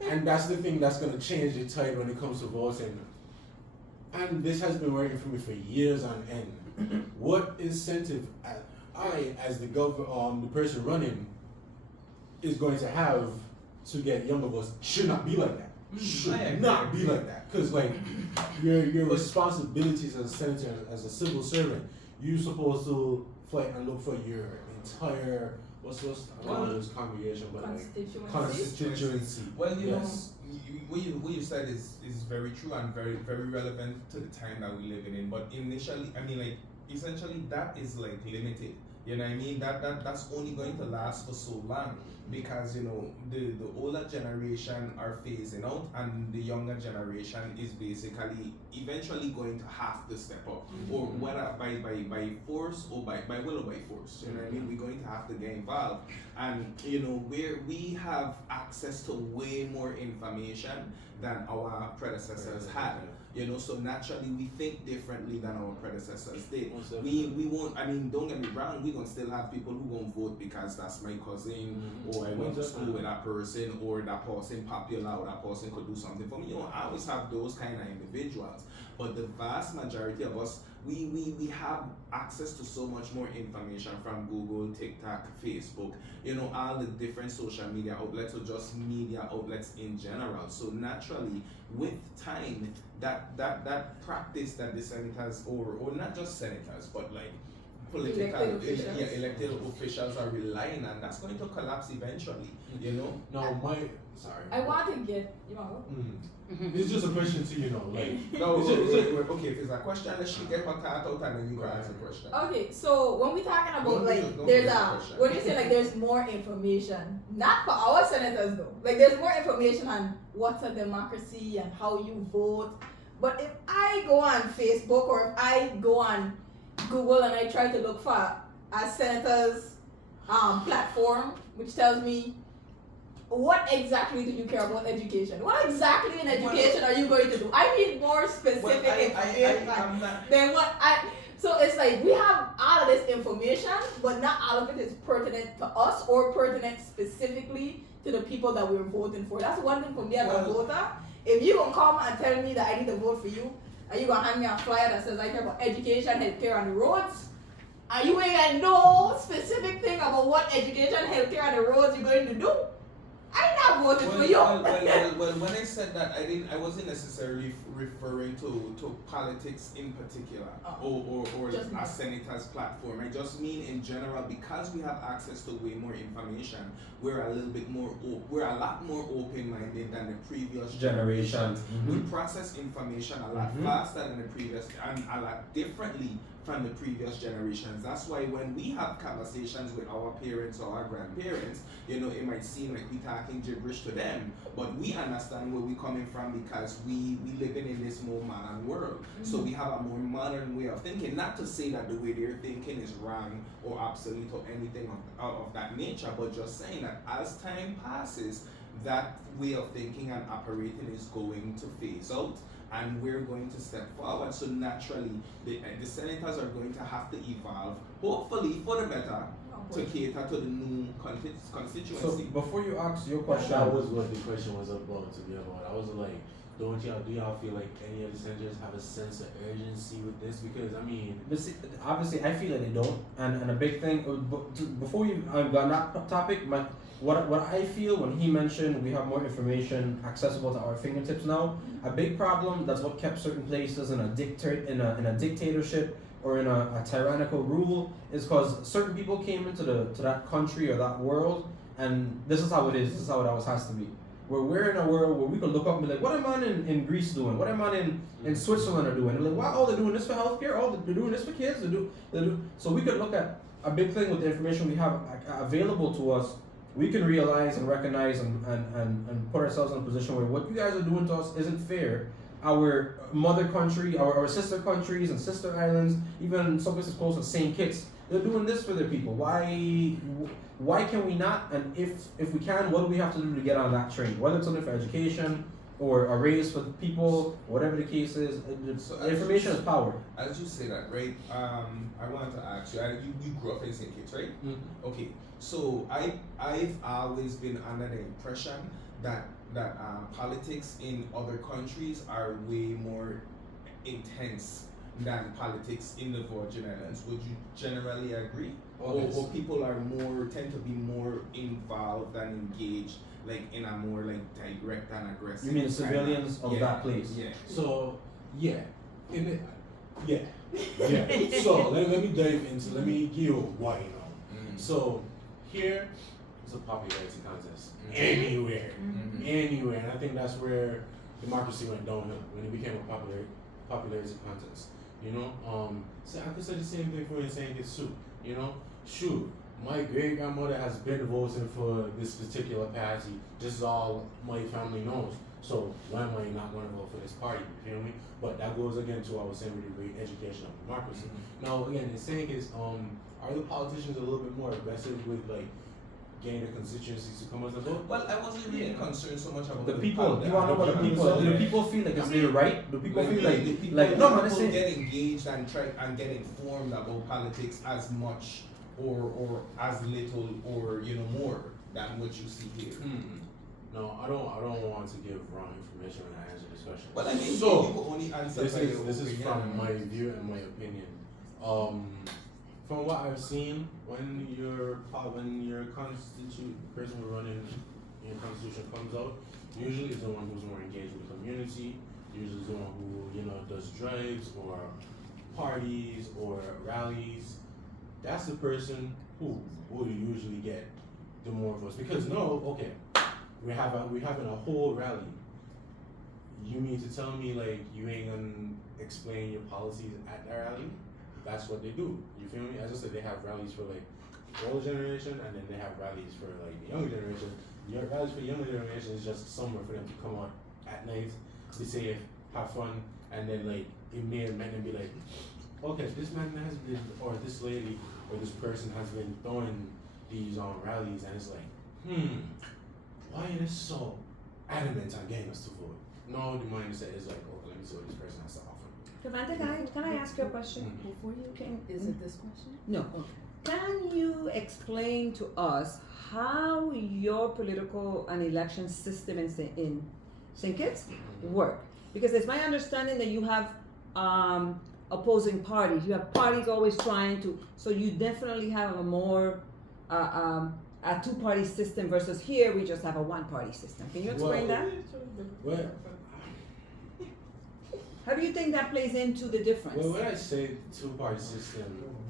and that's the thing that's gonna change the tide when it comes to voting. And this has been working for me for years on end. What incentive I, as the person running, is going to have to get younger votes should not be like that. Should not be like that. Because like your responsibilities as a senator, as a civil servant, you're supposed to fight and look for your entire congregation, but constituency. Well, you know, what you said is very true and very very relevant to the time that we're living in. But initially, I mean, like essentially that is like limited. You know what I mean? That's only going to last for so long, because you know the older generation are phasing out, and the younger generation is basically eventually going to have to step up, or whether by force or by will or by force. You know what I mean? We're going to have to get involved, and you know we have access to way more information than our predecessors had. You know, so naturally we think differently than our predecessors did. We won't, I mean, don't get me wrong, we're gonna still have people who won't vote because that's my cousin, or I went to school with that person, or that person popular, or that person could do something for me. You know, I always have those kind of individuals. But the vast majority of us, we have access to so much more information from Google, TikTok, Facebook, you know, all the different social media outlets, or just media outlets in general. So naturally, with time, that practice that the senators, or not just senators, but like elected officials are relying on, that's going to collapse eventually, you know? Sorry. I want to get, you want to go? It's just a question to you know, like. No, okay, if it's a question, let's get her cut out and then you can ask a question. Okay, so when we're talking about when you say like there's more information, not for our senators though, like there's more information on what's a democracy and how you vote, but if I go on Facebook or if I go on Google and I try to look for a senator's platform, which tells me what exactly do you care about education? What exactly in education are you going to do? I need more specific information than what I. So it's like we have all of this information, but not all of it is pertinent to us or pertinent specifically to the people that we're voting for. That's one thing for me as a voter. If you gonna come and tell me that I need to vote for you, are you gonna hand me a flyer that says I care about education, healthcare, and the roads? Are you ain't no specific thing about what education, healthcare, and the roads you're going to do? I'm not voting for you. Well, when I said that, I wasn't necessarily referring to politics in particular, or a senator's platform. I just mean in general, because we have access to way more information, we're a lot more open-minded than the previous generations. We process information a lot faster than the previous, and a lot differently from the previous generations. That's why when we have conversations with our parents or our grandparents, you know, it might seem like we're talking gibberish to them, but we understand where we're coming from because we living in this more modern world. So we have a more modern way of thinking. Not to say that the way they're thinking is wrong or obsolete or anything of that nature, but just saying that as time passes, that way of thinking and operating is going to phase out, and we're going to step forward. So naturally, the senators are going to have to evolve, hopefully for the better, to cater to the new constituency. So before you ask your question, that was what the question was about. To be about, I was like, do y'all feel like any of the senators have a sense of urgency with this? Because I mean, obviously I feel that they don't, and a big thing. Before you got on that topic, what I feel when he mentioned we have more information accessible to our fingertips now, a big problem that's what kept certain places in a dictatorship or in a tyrannical rule is because certain people came into that country or that world, and this is how it is. This is how it always has to be. Where we're in a world where we can look up and be like, what am I in Greece doing? What am I in Switzerland are doing? And like, wow, they're doing this for healthcare. Oh, they're doing this for kids. They do. So we could look at a big thing with the information we have available to us. We can realize and recognize and put ourselves in a position where what you guys are doing to us isn't fair. Our mother country, our sister countries and sister islands, even some places close to St. Kitts, they're doing this for their people. Why can we not? And if we can, what do we have to do to get on that train? Whether it's something for education or a raise for people, whatever the case is, information is power. As you say that, right? I wanted to ask you. You grew up in St. Kitts, right? Mm-hmm. Okay. So I've always been under the impression that politics in other countries are way more intense than politics in the Virgin Islands. Would you generally agree? Or people tend to be more involved and engaged, like in a more like direct and aggressive. You mean the civilians of that place? Yeah. So yeah, So let me dive into. Let me give you why. So here is a popularity contest. Anywhere, and I think that's where democracy went downhill when it became a popularity contest. You know, so I could say the same thing for in St. Kitts too. You know, shoot, my great grandmother has been voting for this particular party. This is all my family knows. So why am I not going to vote for this party? You feel me? But that goes again to what I was saying with the great education of democracy. Now again, in saying is, are the politicians a little bit more aggressive with like getting the constituencies to come as a vote? Well, I wasn't really concerned so much about The people, you want to know what the people? So, Do the people feel like it's their right? Do people feel the people, like no man, people listen. get engaged and try and get informed about politics as much or as little or more than what you see here? No, I don't want to give wrong information when I answer this question. Well, I mean, so people only answer this by is your this is opinion. from my view and my opinion. From what I've seen, when your person running your constitution comes out, usually it's the one who's more engaged with the community. Usually it's the one who does drives or parties or rallies. That's the person who will usually get the more votes because we're having a whole rally. You mean to tell me like you ain't gonna explain your policies at that rally? That's what they do. You feel me? As I said, they have rallies for like the older generation, and then they have rallies for like the younger generation. Your rallies for the younger generation is just somewhere for them to come out at night, be safe, have fun, and then like it may or may not be like, okay, this man has been, or this lady, or this person has been throwing these rallies, and it's like, why are they so adamant on getting us to vote? No, the mindset is like, oh, let me see what this person has to offer. Kurvonte, can I ask you a question? Before you Can- is it this question? No. Can you explain to us how your political and election system in St. Kitts work? Because it's my understanding that you have opposing parties. You have parties always trying to, so you definitely have a more a two-party system versus here we just have a one-party system. Can you explain that? Well, How do you think that plays into the difference? well, when I say two-party system,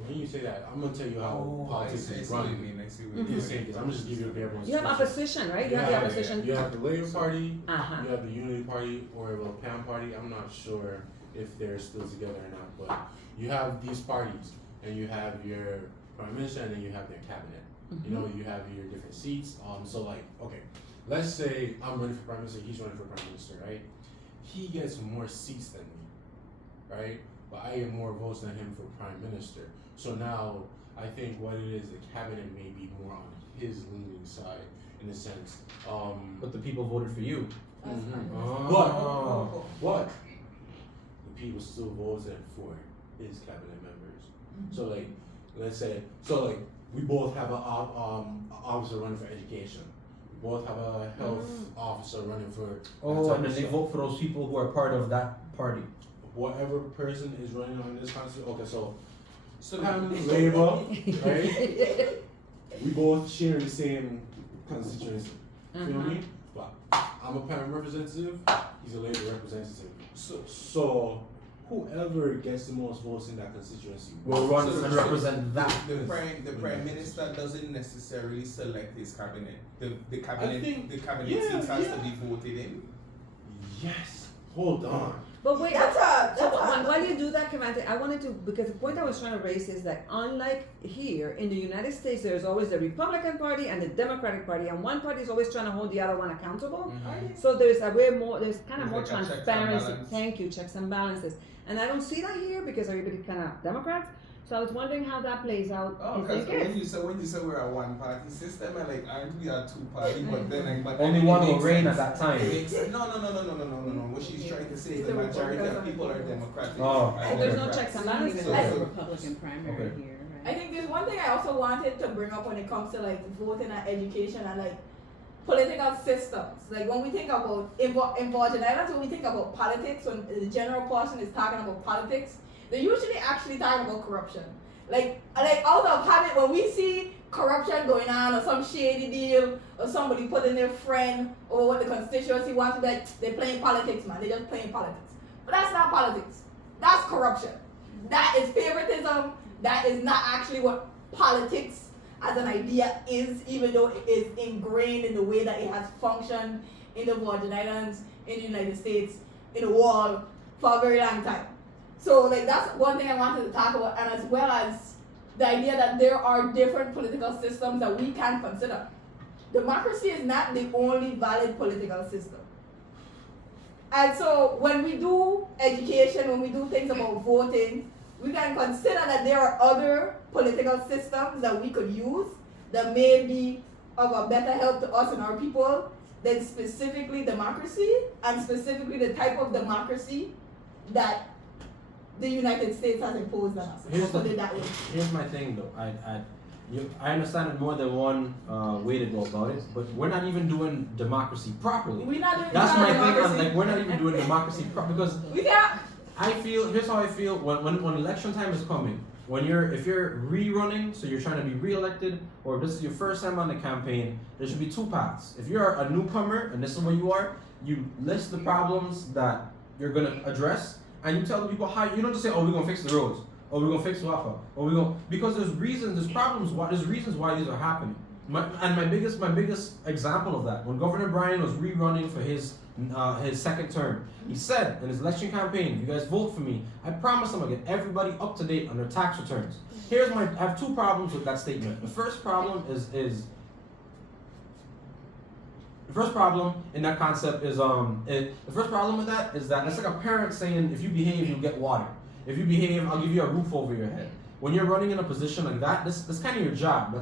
when you say that, I'm gonna tell you how politics is run. I see what you In mean. St. Kitts, I'm just giving you a bare bones. You have opposition, right? You have the opposition. You have the Labour Party. Uh-huh. You have the Unity Party or the PAM Party. I'm not sure if they're still together or not, but you have these parties, and you have your prime minister, and then you have their cabinet. You know, you have your different seats. So like, okay, let's say I'm running for prime minister, he's running for prime minister, right? He gets more seats than me, right? But I get more votes than him for prime minister. So now I think what it is, the cabinet may be more on his leaning side in a sense. But the people voted for you. What? The people still voted for his cabinet members. So like, let's say, we both have an officer running for education. We both have a health officer running for. Oh, and then they vote for those people who are part of that party. Whatever person is running on this constitution. Okay, so Labour, right? We both share the same constituency. Feel me? But I'm a PAM representative. He's a Labour representative. So whoever gets the most votes in that constituency Will run and represent that. The prime minister doesn't necessarily select his cabinet. The cabinet seats has to be voted in. Yes. Hold on. But wait, That's while you do that, Kurvonte, I wanted to, because the point I was trying to raise is that unlike here in the United States, there's always the Republican Party and the Democratic Party, and one party is always trying to hold the other one accountable. So there's there's kind of more Like a checks and transparency. balance. Thank you, checks and balances. And I don't see that here because everybody kind of Democrats. So I was wondering how that plays out in Because St. Kitts. when you say we're a one party system, and like aren't we a two party? But then Only one will reign at that time. No. What she's trying to say is the It's a majority of Republican. people are Democratic. Oh. So there's no Democrats. checks and So you balances. even have So- a Republican primary Okay. here, I right? think there's one thing I also wanted to bring up when it comes to like voting and education and like political systems. Like when we think about in Virgin Islands, when we think about politics, when the general person is talking about politics, they're usually actually talking about corruption. Like out of habit, when we see corruption going on or some shady deal or somebody putting their friend or what the constituency wants to be like, they're playing politics, man. They're just playing politics. But that's not politics. That's corruption. That is favoritism. That is not actually what politics as an idea is, even though it is ingrained in the way that it has functioned in the Virgin Islands, in the United States, in the world for a very long time. So like that's one thing I wanted to talk about, and as well as the idea that there are different political systems that we can consider. Democracy is not the only valid political system. And so when we do education, when we do things about voting, we can consider that there are other political systems that we could use that may be of a better help to us and our people than specifically democracy, and specifically the type of democracy that the United States has imposed on us. Put it that way. Here's my thing though. I understand it more than one way to go about it, but we're not even doing democracy properly. We're not doing That's my democracy. thing. Like we're not even doing democracy because We can't. I feel. Here's how I feel when election time is coming. If you're rerunning, so you're trying to be re-elected, or this is your first time on the campaign, there should be two paths. If you're a newcomer and this is where you are, you list the problems that you're gonna address, and you tell the people how. You don't just say, "Oh, we're gonna fix the roads," or "We're gonna fix WAPA," or "We're gonna," because there's reasons, there's problems, there's reasons why these are happening. My biggest example of that, when Governor Bryan was rerunning for his second term, he said in his election campaign, "If you guys vote for me, I promise I'm gonna get everybody up to date on their tax returns." I have two problems with that statement. The first problem the first problem in that concept is the first problem with that is that it's like a parent saying, "If you behave, you'll get water. If you behave, I'll give you a roof over your head." When you're running in a position like that, that's kind of your job.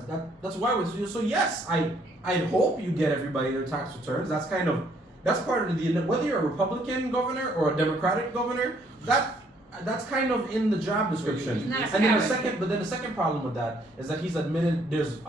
That's why we're so yes, I hope you get everybody their tax returns. That's part of the, whether you're a Republican governor or a Democratic governor, that's kind of in the job description. And then the second problem with that is that he's admitted there's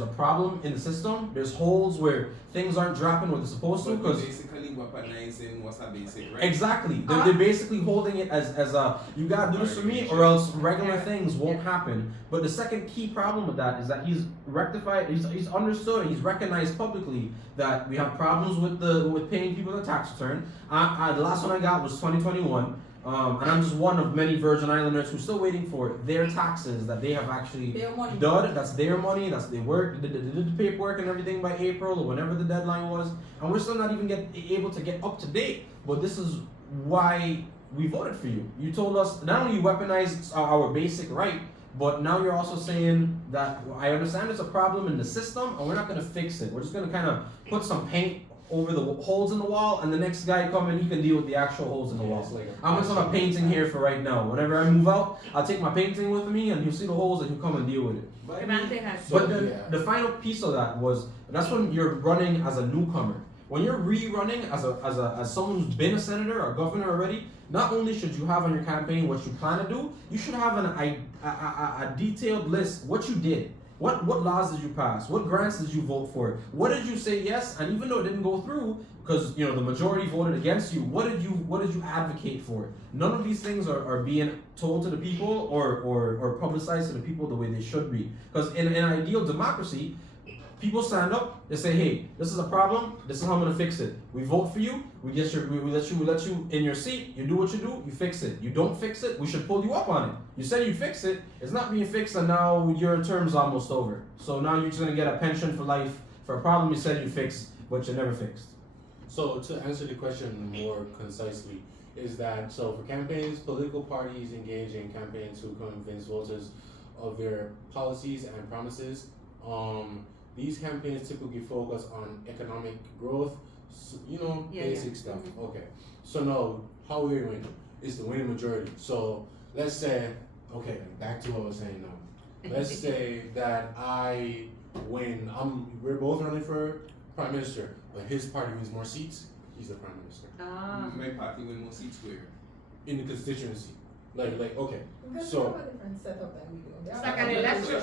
a problem in the system. There's holes where things aren't dropping what they're supposed to, because basically weaponizing what's a basic right. Exactly. They're basically holding it as a, you gotta do this for me or else regular things won't happen. But the second key problem with that is that he's rectified, he's understood, and he's recognized publicly that we have problems with paying people their tax return. The last one I got was 2021. And I'm just one of many Virgin Islanders who's still waiting for their taxes that they have actually done. That's their money. That's they work. They did the paperwork and everything by April or whenever the deadline was, and we're still not even able to get up to date. But this is why we voted for you. You told us not only you weaponized our basic right, but now you're also saying that I understand there's a problem in the system, and we're not going to fix it. We're just going to kind of put some paint over the holes in the wall, and the next guy come and he can deal with the actual holes in the wall. I'm just on a painting here for right now. Whenever I move out, I'll take my painting with me, and he'll see the holes, and he'll come and deal with it. But then the final piece of that was, that's when you're running as a newcomer. When you're rerunning as someone who's been a senator or governor already, not only should you have on your campaign what you plan to do, you should have a detailed list what you did. What laws did you pass? What grants did you vote for? What did you say yes? And even though it didn't go through, because the majority voted against you, what did you advocate for? None of these things are being told to the people or publicized to the people the way they should be. Because in an ideal democracy, people stand up, they say, "Hey, this is a problem, this is how I'm gonna fix it. We vote for you, we let you in your seat, you do what you do, you fix it. You don't fix it, we should pull you up on it. You said you fix it, it's not being fixed, and now your term's almost over. So now you're just gonna get a pension for life for a problem you said you fixed, but you never fixed." So to answer the question more concisely, is that so for campaigns, political parties engage in campaigns to convince voters of their policies and promises. These campaigns typically focus on economic growth, basic stuff. Okay. So now, how we win is the winning majority. So let's say, okay, back to what I was saying now. Let's say that I win. We're both running for prime minister, but his party wins more seats. He's the prime minister. My party win more seats where? In the constituency. Like okay. Because So they have a different setup than we do. It's like an election.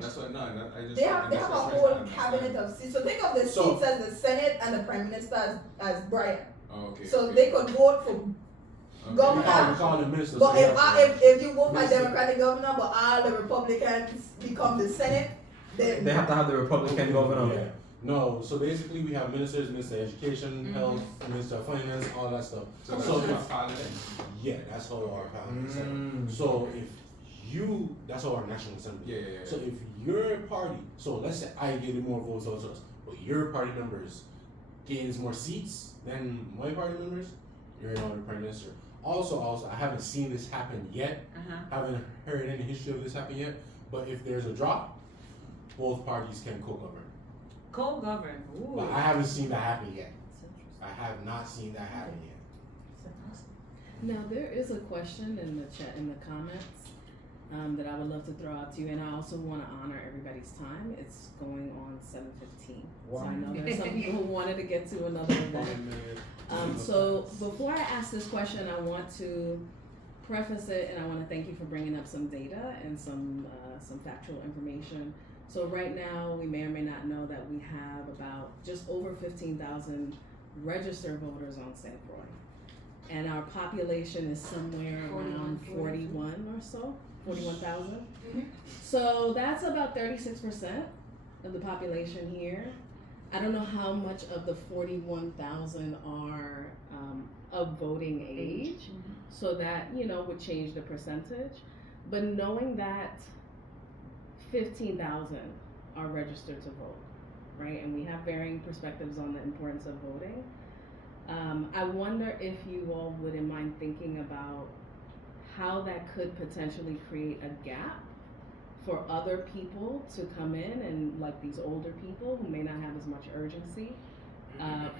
That's what I just. They have a whole cabinet of seats. So think of the seats as the Senate and the Prime Minister as Brian. Oh, okay. So they could vote for governor. We call them ministers. But if you vote for Democratic governor, but all the Republicans become the Senate, then They have to have the Republican governor. Yeah. No, so basically we have ministers, Minister of Education, Health, Minister of Finance, all that stuff. So Yeah, that's how our parliament is set up. So that's how our National Assembly. Yeah. So if your party, so let's say I get more votes out of us, but your party members gains more seats than my party members, you're now the prime minister. Also, I haven't seen this happen yet. Haven't heard any history of this happen yet. But if there's a drop, both parties can co-govern. Co-govern. Ooh. But I haven't seen that happen yet. I have not seen that happen yet. Now there is a question in the chat in the comments that I would love to throw out to you, and I also want to honor everybody's time. It's going on 7:15, so I know there's some people who wanted to get to another event. So before I ask this question, I want to preface it, and I want to thank you for bringing up some data and some factual information. So right now, we may or may not know that we have about just over 15,000 registered voters on St. Croix. And our population is somewhere around 41 or so, 41,000. So that's about 36% of the population here. I don't know how much of the 41,000 are of voting age, so that, would change the percentage. But knowing that 15,000 are registered to vote, right? And we have varying perspectives on the importance of voting. I wonder if you all wouldn't mind thinking about how that could potentially create a gap for other people to come in, and like these older people who may not have as much urgency,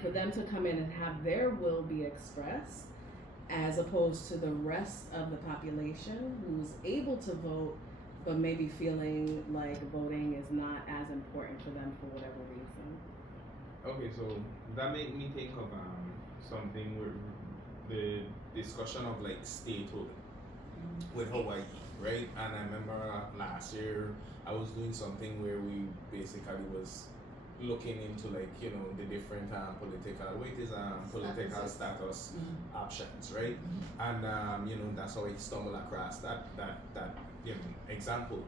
for them to come in and have their will be expressed, as opposed to the rest of the population who's able to vote but maybe feeling like voting is not as important for them for whatever reason. Okay, so that made me think of something where the discussion of like statehood with Hawaii, right? And I remember last year I was doing something where we basically was looking into like the different political status options, right? And that's how I stumbled across that example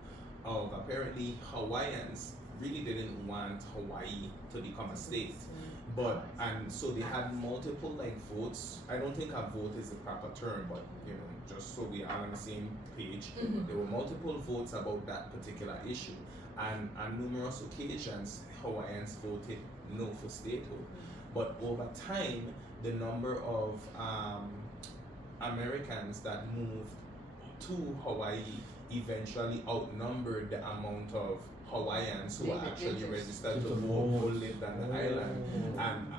of apparently Hawaiians really didn't want Hawaii to become a state, and so they had multiple like votes. I don't think a vote is the proper term, but just so we are on the same page, there were multiple votes about that particular issue, and on numerous occasions Hawaiians voted no for statehood. But over time, the number of Americans that moved to Hawaii eventually outnumbered the amount of Hawaiians who are actually registered to vote who lived on the island. And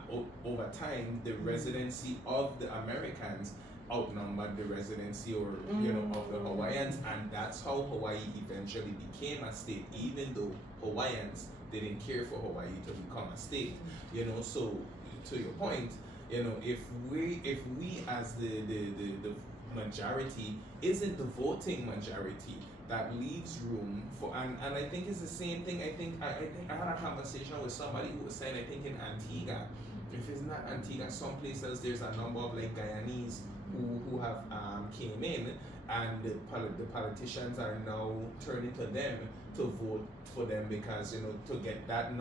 over time, the residency of the Americans outnumbered the residency of the Hawaiians, and that's how Hawaii eventually became a state, even though Hawaiians didn't care for Hawaii to become a state. So to your point, if we as the majority isn't the voting majority, that leaves room for, and I think it's the same thing. I think I had a conversation with somebody who was saying, I think in Antigua, if it's not Antigua, some places there's a number of like Guyanese who have came in, and the politicians are now turning to them to vote for them because to get that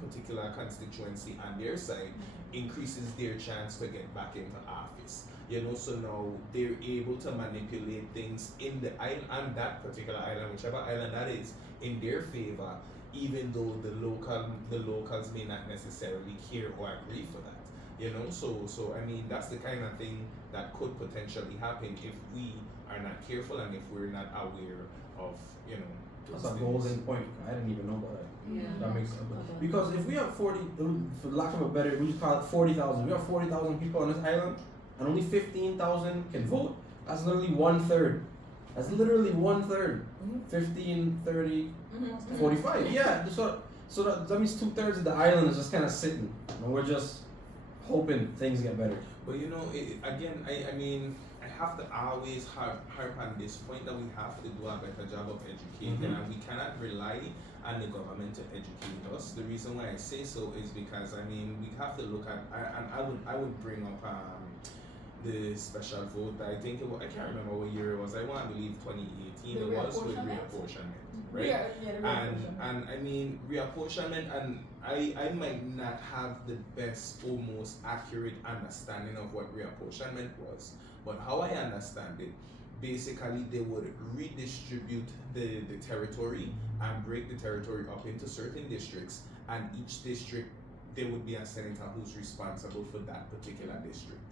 particular constituency on their side increases their chance to get back into office. So now they're able to manipulate things in the island, on that particular island, whichever island that is, in their favor, even though the locals may not necessarily care or agree for that. So I mean, that's the kind of thing that could potentially happen if we are not careful and if we're not aware of That's a golden point. I didn't even know about that. Yeah. That makes sense. Because if we have 40, for lack of a better, we just call it 40,000. We have 40,000 people on this island, and only 15,000 can vote. That's literally 1/3. That's literally 1/3. 15, 30, 45. Yeah. So that means 2/3 of the island is just kind of sitting, and we're just hoping things get better. But again, I mean, I have to always harp on this point that we have to do a better job of educating, and we cannot rely on the government to educate us. The reason why I say so is because I mean we have to look at, and I would bring up the special vote. I think I can't remember what year it was. I want to believe 2018 it was with reapportionment, right? And I mean reapportionment, and I might not have the best or most accurate understanding of what reapportionment was, but how I understand it, basically they would redistribute the territory and break the territory up into certain districts, and each district there would be a senator who's responsible for that particular district.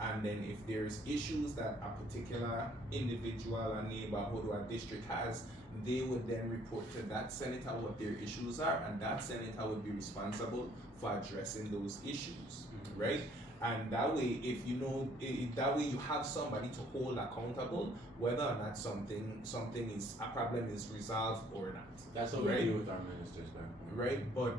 And then if there's issues that a particular individual, a neighborhood, or a district has, they would then report to that senator what their issues are, and that senator would be responsible for addressing those issues, right? And that way, if you know, that way you have somebody to hold accountable, whether or not something is a problem is resolved or not. That's what we do with our ministers, man. Right, but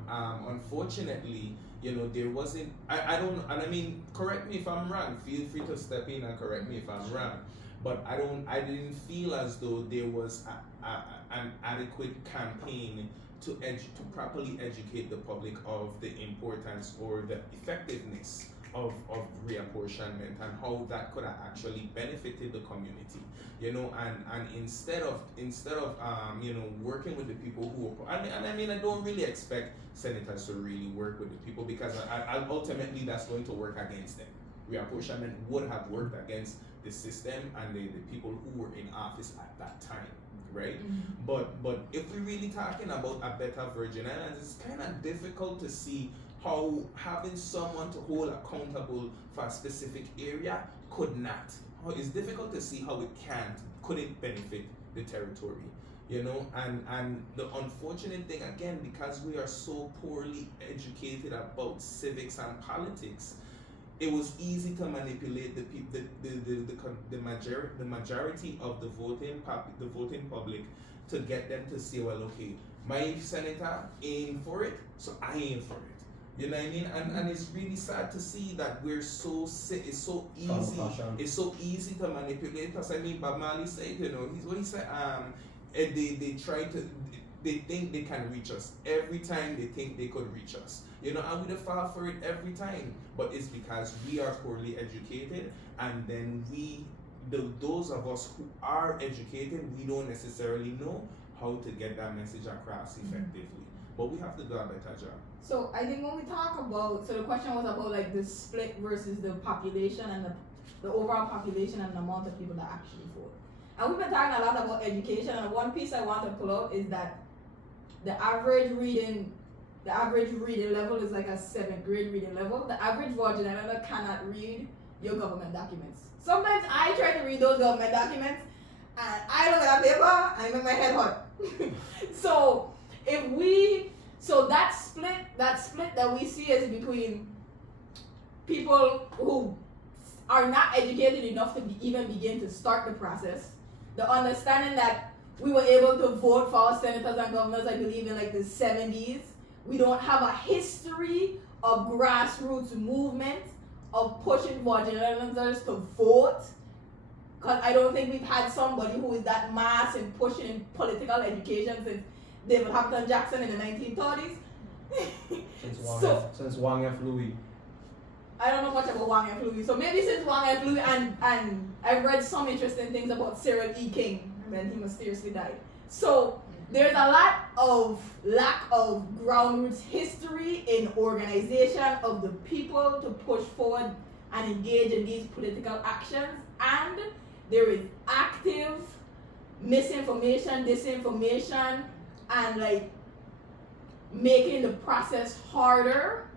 unfortunately, you know, there wasn't. I don't, and I mean, correct me if I'm wrong. Feel free to step in and correct me if I'm wrong. But I didn't feel as though there was an adequate campaign to properly educate the public of the importance or the effectiveness of reapportionment and how that could have actually benefited the community, you know, and instead of you know, working with the people who and I mean, I don't really expect senators to really work with the people, because ultimately that's going to work against them. Reapportionment would have worked against the system and the people who were in office at that time, right? But if we're really talking about a better Virgin Islands, it's kind of difficult to see how having someone to hold accountable for a specific area could not. It's difficult to see how it couldn't benefit the territory, you know. And the unfortunate thing, again, because we are so poorly educated about civics and politics, it was easy to manipulate the people, the majority of the voting public, to get them to say, well, okay, my senator ain't for it, so I ain't for it. You know what I mean? And it's really sad to see that we're so sick. It's so easy. It's so easy to manipulate us. I mean, Bob Marley said, you know, he said, they think they can reach us every time they think they could reach us. You know, and we fall for it every time. But it's because we are poorly educated, and then those of us who are educated, we don't necessarily know how to get that message across effectively. But we have to do a better job. So I think when we talk about, so the question was about like the split versus the population and the overall population and the amount of people that actually vote. And we've been talking a lot about education, and one piece I want to pull out is that the average reading level is like a 7th grade reading level. The average Virgin Islander cannot read your government documents. Sometimes I try to read those government documents and I look at that paper and I make my head hot. So that split that we see is between people who are not educated enough to even begin to start the process. The understanding that we were able to vote for our senators and governors, I believe, in like the 70s. We don't have a history of grassroots movement of pushing Virgin Islanders to vote. Because I don't think we've had somebody who is that mass in pushing political education since David Hampton Jackson in the 1930s. Since Wang F. Louis. I don't know much about Wang F. Louis, so maybe since Wang F. Louis, and I've read some interesting things about Cyril E. King, and then he mysteriously died. So there's a lot of lack of groundroots history in organization of the people to push forward and engage in these political actions, and there is active misinformation, disinformation, and like making the process harder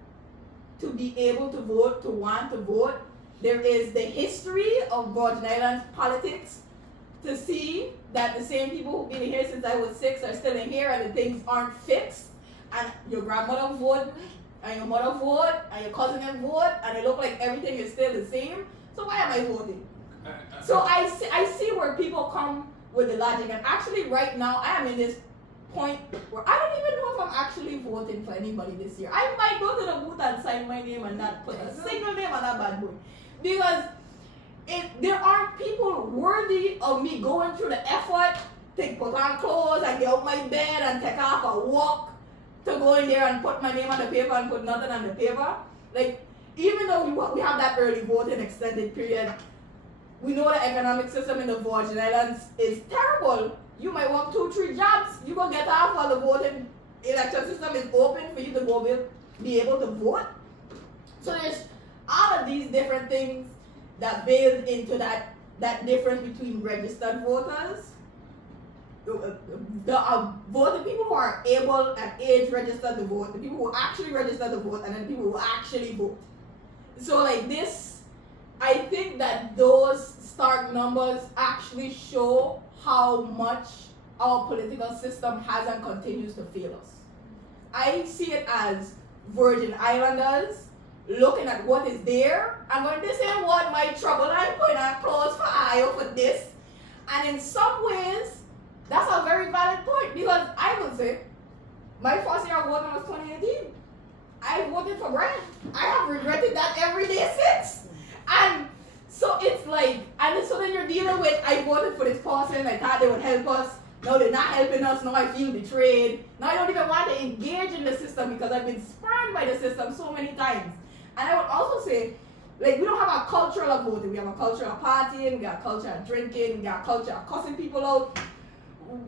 to be able to vote, to want to vote. There is the history of Virgin Islands politics to see that the same people who've been here since I was 6 are still in here, and the things aren't fixed, and your grandmother voted, and your mother voted, and your cousin voted, and it look like everything is still the same. So why am I voting? So I see where people come with the logic, and actually right now I am in this point where I don't even know if I'm actually voting for anybody this year. I might go to the booth and sign my name and not put a single name on that bad boy, because there aren't people worthy of me going through the effort to put on clothes and get out my bed and take off a walk to go in there and put my name on the paper and put nothing on the paper. Like, even though we have that early voting extended period, we know the economic system in the Virgin Islands is terrible. You might work 2-3 jobs, you gonna get off while the voting election system is open for you to go be able to vote. So there's all of these different things that build into that difference between registered voters, the voting people who are able at age registered to vote, the people who actually register to vote, and then people who actually vote. So like this, I think that those stark numbers actually show how much our political system has and continues to fail us. I see it as Virgin Islanders looking at what is there and going, this ain't what my trouble, I'm going to close my eye for this. And in some ways, that's a very valid point, because I would say my first year of voting was 2018. I voted for Brian. I have regretted that every day since. And so it's like, and so then you're dealing with, I voted for this person, I thought they would help us. No, they're not helping us. Now I feel betrayed. Now I don't even want to engage in the system because I've been spurned by the system so many times. And I would also say, like, we don't have a culture of voting. We have a culture of partying, we have a culture of drinking, we have a culture of cussing people out.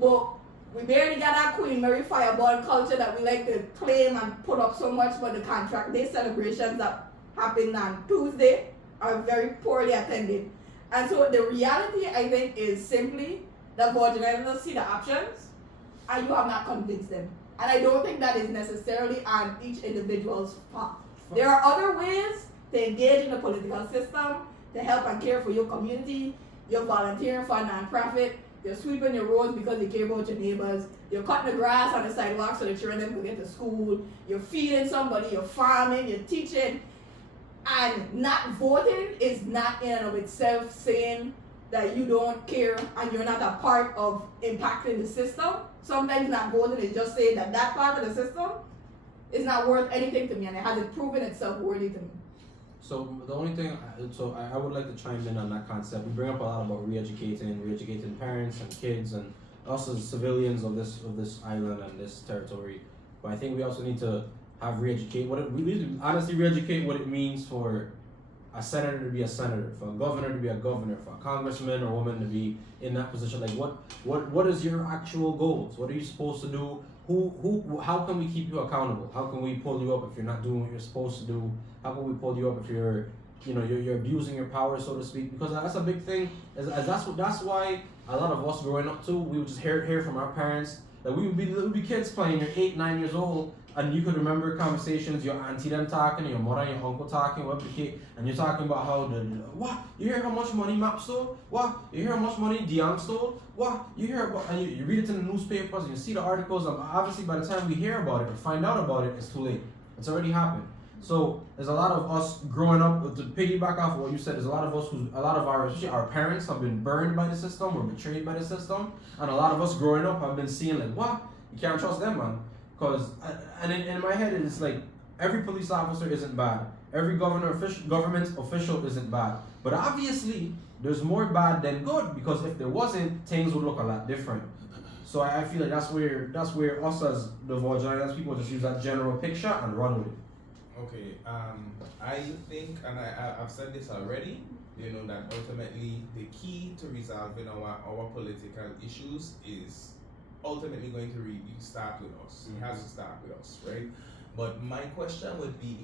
But we barely got that Queen Mary Fireball culture that we like to claim and put up so much, but the contract day celebrations that happen on Tuesday are very poorly attended. And so the reality, I think, is simply that Virgin Islanders see the options and you have not convinced them. And I don't think that is necessarily on each individual's part. There are other ways to engage in the political system, to help and care for your community. You're volunteering for a nonprofit, you're sweeping your roads because you care about your neighbors, you're cutting the grass on the sidewalk so the children can get to school, you're feeding somebody, you're farming, you're teaching. And not voting is not in and of itself saying that you don't care and you're not a part of impacting the system. Sometimes not voting is just saying that that part of the system is not worth anything to me and it hasn't proven itself worthy to me. So the only thing, I would like to chime in on that concept. We bring up a lot about re-educating parents and kids and us as civilians of this island and this territory. But I think we also need to have we need to honestly re-educate what it means for a senator to be a senator, for a governor to be a governor, for a congressman or woman to be in that position. Like what is your actual goals? What are you supposed to do? How can we keep you accountable? How can we pull you up if you're not doing what you're supposed to do? How can we pull you up if you're abusing your power, so to speak? Because that's a big thing. That's why a lot of us growing up too, we would just hear from our parents that we would be kids playing. You're 8, 9 years old, and you could remember conversations, your auntie them talking, your mother and your uncle talking, and you're talking about how what? You hear how much money Map stole? What? You hear how much money Dion stole? What? You hear about, and you read it in the newspapers, and you see the articles, and obviously by the time we hear about it or find out about it, it's too late. It's already happened. So there's a lot of us growing up, to piggyback off what you said, there's a lot of us especially our parents have been burned by the system or betrayed by the system, and a lot of us growing up have been seeing like, what? You can't trust them, man. Because, and in my head, it's like, every police officer isn't bad. Every government official isn't bad. But obviously, there's more bad than good, because if there wasn't, things would look a lot different. So I feel like that's where us as the Virgin Islands people just use that general picture and run with it. Okay, I think, and I've said this already, that ultimately the key to resolving our political issues is ultimately going to really start with us. It has to start with us, right? But my question would be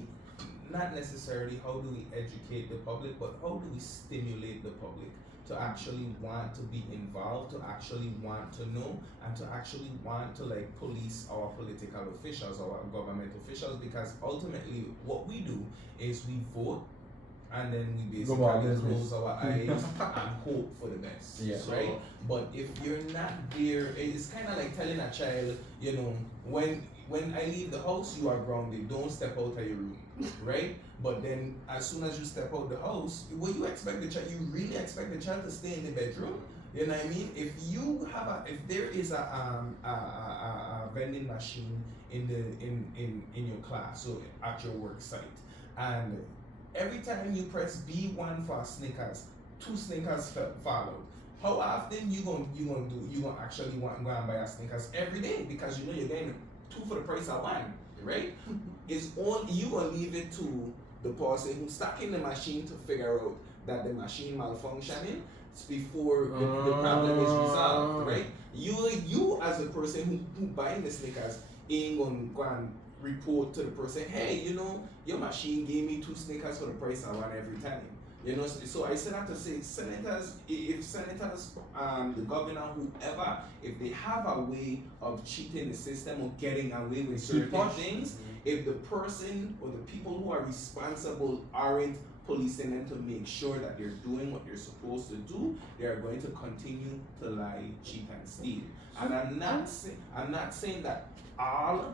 not necessarily how do we educate the public, but how do we stimulate the public to actually want to be involved, to actually want to know, and to actually want to police our political officials, our government officials, because ultimately what we do is we vote and then we basically close our eyes and hope for the best, right? But if you're not there, it's kind of like telling a child, when I leave the house, you are grounded. Don't step out of your room, right? But then, as soon as you step out the house, what you expect the child? You really expect the child to stay in the bedroom? You know what I mean? If there is a vending machine in your class or at your work site, and every time you press B1 for Snickers, 2 Snickers follow. How often you gonna actually want to go and buy a Snickers every day, because you're getting 2 for the price of 1, right? It's only you gonna leave it to the person who's stuck in the machine to figure out that the machine malfunctioning before the problem is resolved, right? You as a person who buying the Snickers ain't gonna go and report to the person, hey, your machine gave me 2 Snickers for the price of 1 every time. So I said that to say, senators, the governor, whoever, if they have a way of cheating the system or getting away with certain things, if the person or the people who are responsible aren't policing them to make sure that they're doing what they're supposed to do, they are going to continue to lie, cheat, and steal. And I'm not saying that all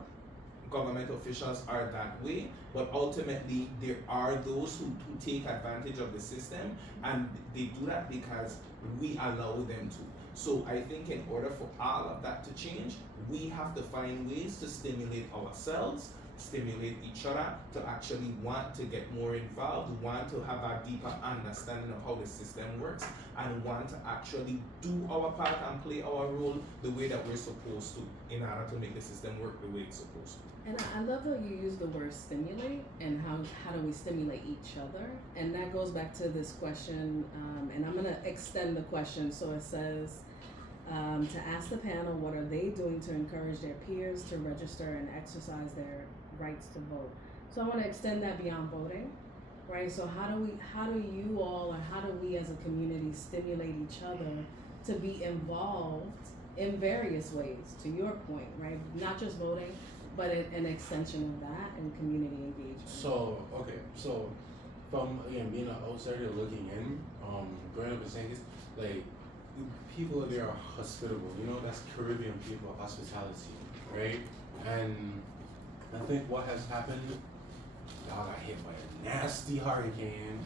government officials are that way, but ultimately there are those who take advantage of the system, and they do that because we allow them to. So I think in order for all of that to change, we have to find ways to stimulate ourselves, stimulate each other, to actually want to get more involved, want to have a deeper understanding of how the system works, and want to actually do our part and play our role the way that we're supposed to in order to make the system work the way it's supposed to. And I love how you use the word stimulate, and how do we stimulate each other? And that goes back to this question, and I'm gonna extend the question. So it says, to ask the panel, what are they doing to encourage their peers to register and exercise their rights to vote? So I want to extend that beyond voting, right? So how do you all, or how do we as a community stimulate each other to be involved in various ways, to your point, right? Not just voting, but an extension of that and community engagement. So from again being an outsider looking in, growing up in St. Kitts, like people there are hospitable. You know, that's Caribbean people, hospitality, right? And I think what has happened, y'all got hit by a nasty hurricane,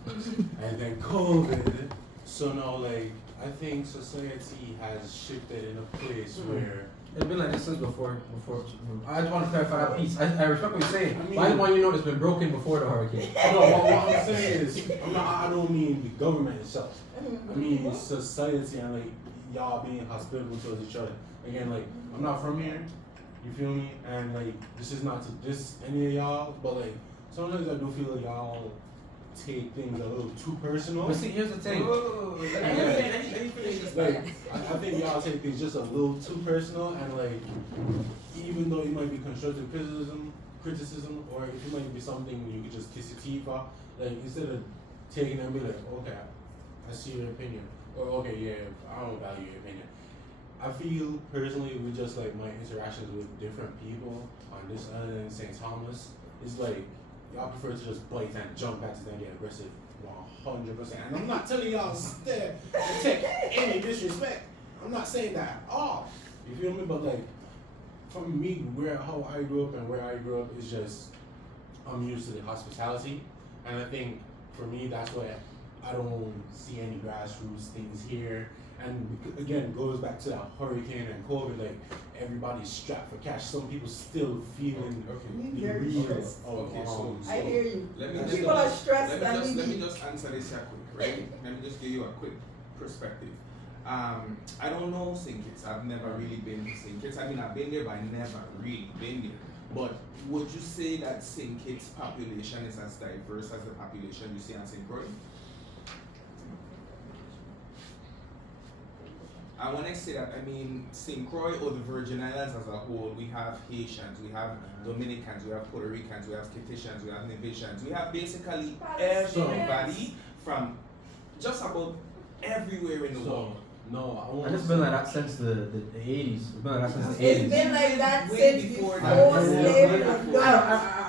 and then COVID. So now, like, I think society has shifted in a place where It's been like this since before. I just want to clarify that piece. I respect what you're saying. I mean, but I just want you to know it's been broken before the hurricane. no, what I'm saying is, I don't mean the government itself. I mean society and like y'all being hospitable towards each other. Again, like I'm not from here, you feel me? And like this is not to diss any of y'all, but like sometimes I do feel like y'all take things a little too personal. But see, here's the thing. Like I think y'all take things just a little too personal, and like even though it might be constructive criticism, or if it might be something you could just kiss your teeth off, like instead of taking it and be like, okay, I see your opinion, or okay, yeah, I don't value your opinion. I feel personally with just like my interactions with different people on this island in St. Thomas, it's like y'all prefer to just bite and jump at it and get aggressive 100%. And I'm not telling y'all to take any disrespect. I'm not saying that at all. You feel me? But like, from me, how I grew up and where I grew up is just, I'm used to the hospitality. And I think for me, that's why I don't see any grassroots things here. And again, goes back to that hurricane and COVID, like everybody's strapped for cash. Some people still feeling the real of I hear you. Let People are stressed. Let me just answer this here quick, right? Let me just give you a quick perspective. I don't know St. Kitts. I've never really been to St. Kitts. I mean, I've been there, but I never really been there. But would you say that St. Kitts population is as diverse as the population you see on St. Croix? And when I say that, I mean St. Croix or the Virgin Islands as a whole. We have Haitians, we have Dominicans, we have Puerto Ricans, we have Kititians, we have Nevisians. We have basically everybody from just about everywhere in the world. No, And it's been like that since the 80s. It's been like that since the 80s. It's been like that Way since before before that. slavery.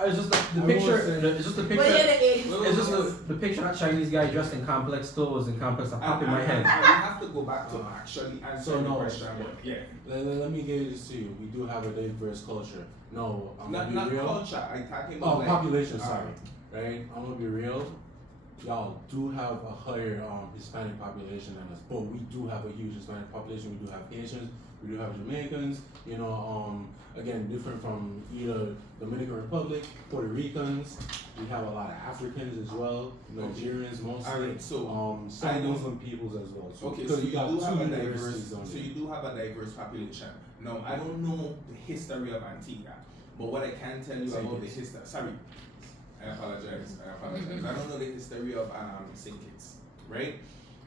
It's just the picture. It's just the picture. But yeah, the 80s. It's just the picture of that Chinese guy dressed in complex clothes and complex that pop in my head. I have to go back to actually answer the question. Yeah. Let me get this to you. We do have a diverse culture. No, I'm gonna Not be real. culture. I'm talking about like, Population. Sorry, right? I'm gonna be real. Y'all do have a higher Hispanic population than us, but we do have a huge Hispanic population. We do have Haitians, we do have Jamaicans. You know, again, different from either Dominican Republic, Puerto Ricans. We have a lot of Africans as well, Nigerians mostly. Alright, so some Muslim peoples as well. So, okay, so you do have a diverse. diversities on So it. you do have a diverse population. Now, I don't know the history of Antigua, but what I can tell you about the history. Sorry. I apologize. I don't know the history of St. Kitts, right?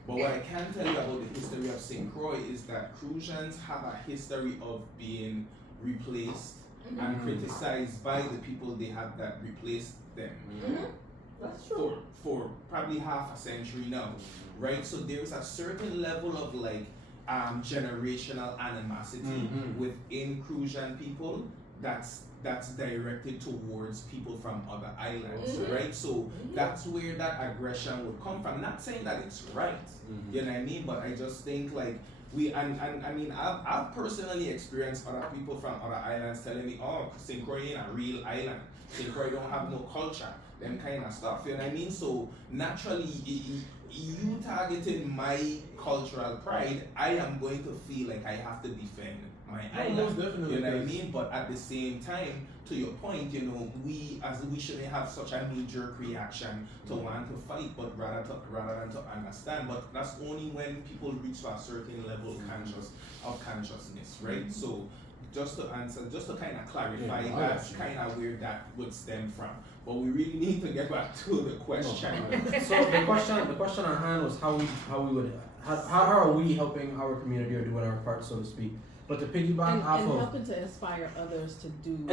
But what I can tell you about the history of St. Croix is that Crucians have a history of being replaced and criticized by the people they have that replaced them. That's true. For probably half a century now, right? So there's a certain level of like generational animosity within Crucian people that's directed towards people from other islands, Mhm. right? So that's where that aggression would come from. Not saying that it's right, you know what I mean? But I just think like and I mean I've personally experienced other people from other islands telling me, oh, St. Croix ain't a real island. St. Croix don't have no culture, them kind of stuff, you know what I mean? So naturally you targeting my cultural pride, I am going to feel like I have to defend my island. Most definitely. You know what I mean? But at the same time, to your point, you know, we shouldn't have such a knee-jerk reaction to want to fight, but rather than to understand. But that's only when people reach to a certain level of consciousness, right? So just to kind of clarify, that's kind of where that would stem from. But we really need to get back to the question. So the question at hand was how are we helping our community or doing our part, so to speak. But to piggyback off and of helping to inspire others to do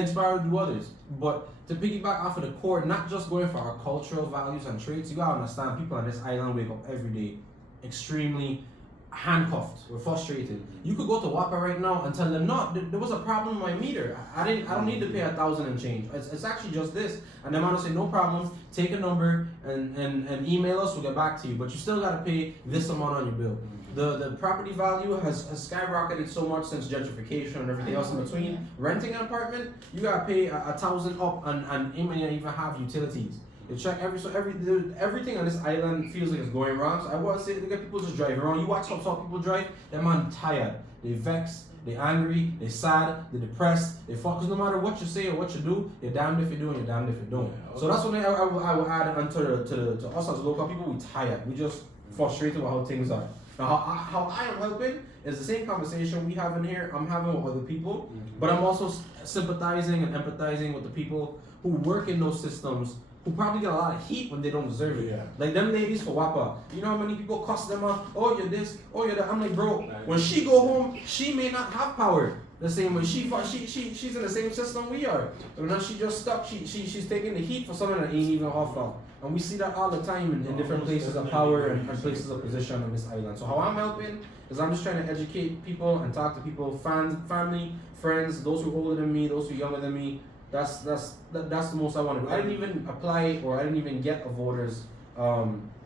others. But to piggyback off of the core, not just going for our cultural values and traits, you gotta understand people on this island wake up every day extremely handcuffed or frustrated. You could go to WAPA right now and tell them, no, there was a problem with my meter. I don't need to pay 1,000 and change. It's actually just this. And then I'm gonna say, no problem, take a number and email us, we'll get back to you. But you still gotta pay this amount on your bill. The property value has skyrocketed so much since gentrification and everything else in between. Renting an apartment, you gotta pay 1,000 up and it may not even have utilities. You check everything on this island feels like it's going wrong. So I want to say, look at people just driving around. You watch how people drive, they're man tired. They vexed, they angry, they sad, they depressed, they fuck. Because no matter what you say or what you do, you're damned if you do and you're damned if you don't. Yeah, so that's what I would add onto to us as local people. We tired. We just frustrated with how things are. Now how I am helping is the same conversation we have in here. I'm having with other people, but I'm also sympathizing and empathizing with the people who work in those systems, who probably get a lot of heat when they don't deserve it. Yeah. Like them ladies for WAPA. You know how many people cuss them out? Oh, you're this, oh, you're that. I'm like, bro, when she go home, she may not have power the same way. She's in the same system we are. And now she just stuck. She's taking the heat for something that ain't even her fault. And we see that all the time in different places of power and places of position on this island. So how I'm helping is I'm just trying to educate people and talk to people, family, friends, those who are older than me, those who are younger than me. That's the most I want to do. I didn't even apply or I didn't even get a voter's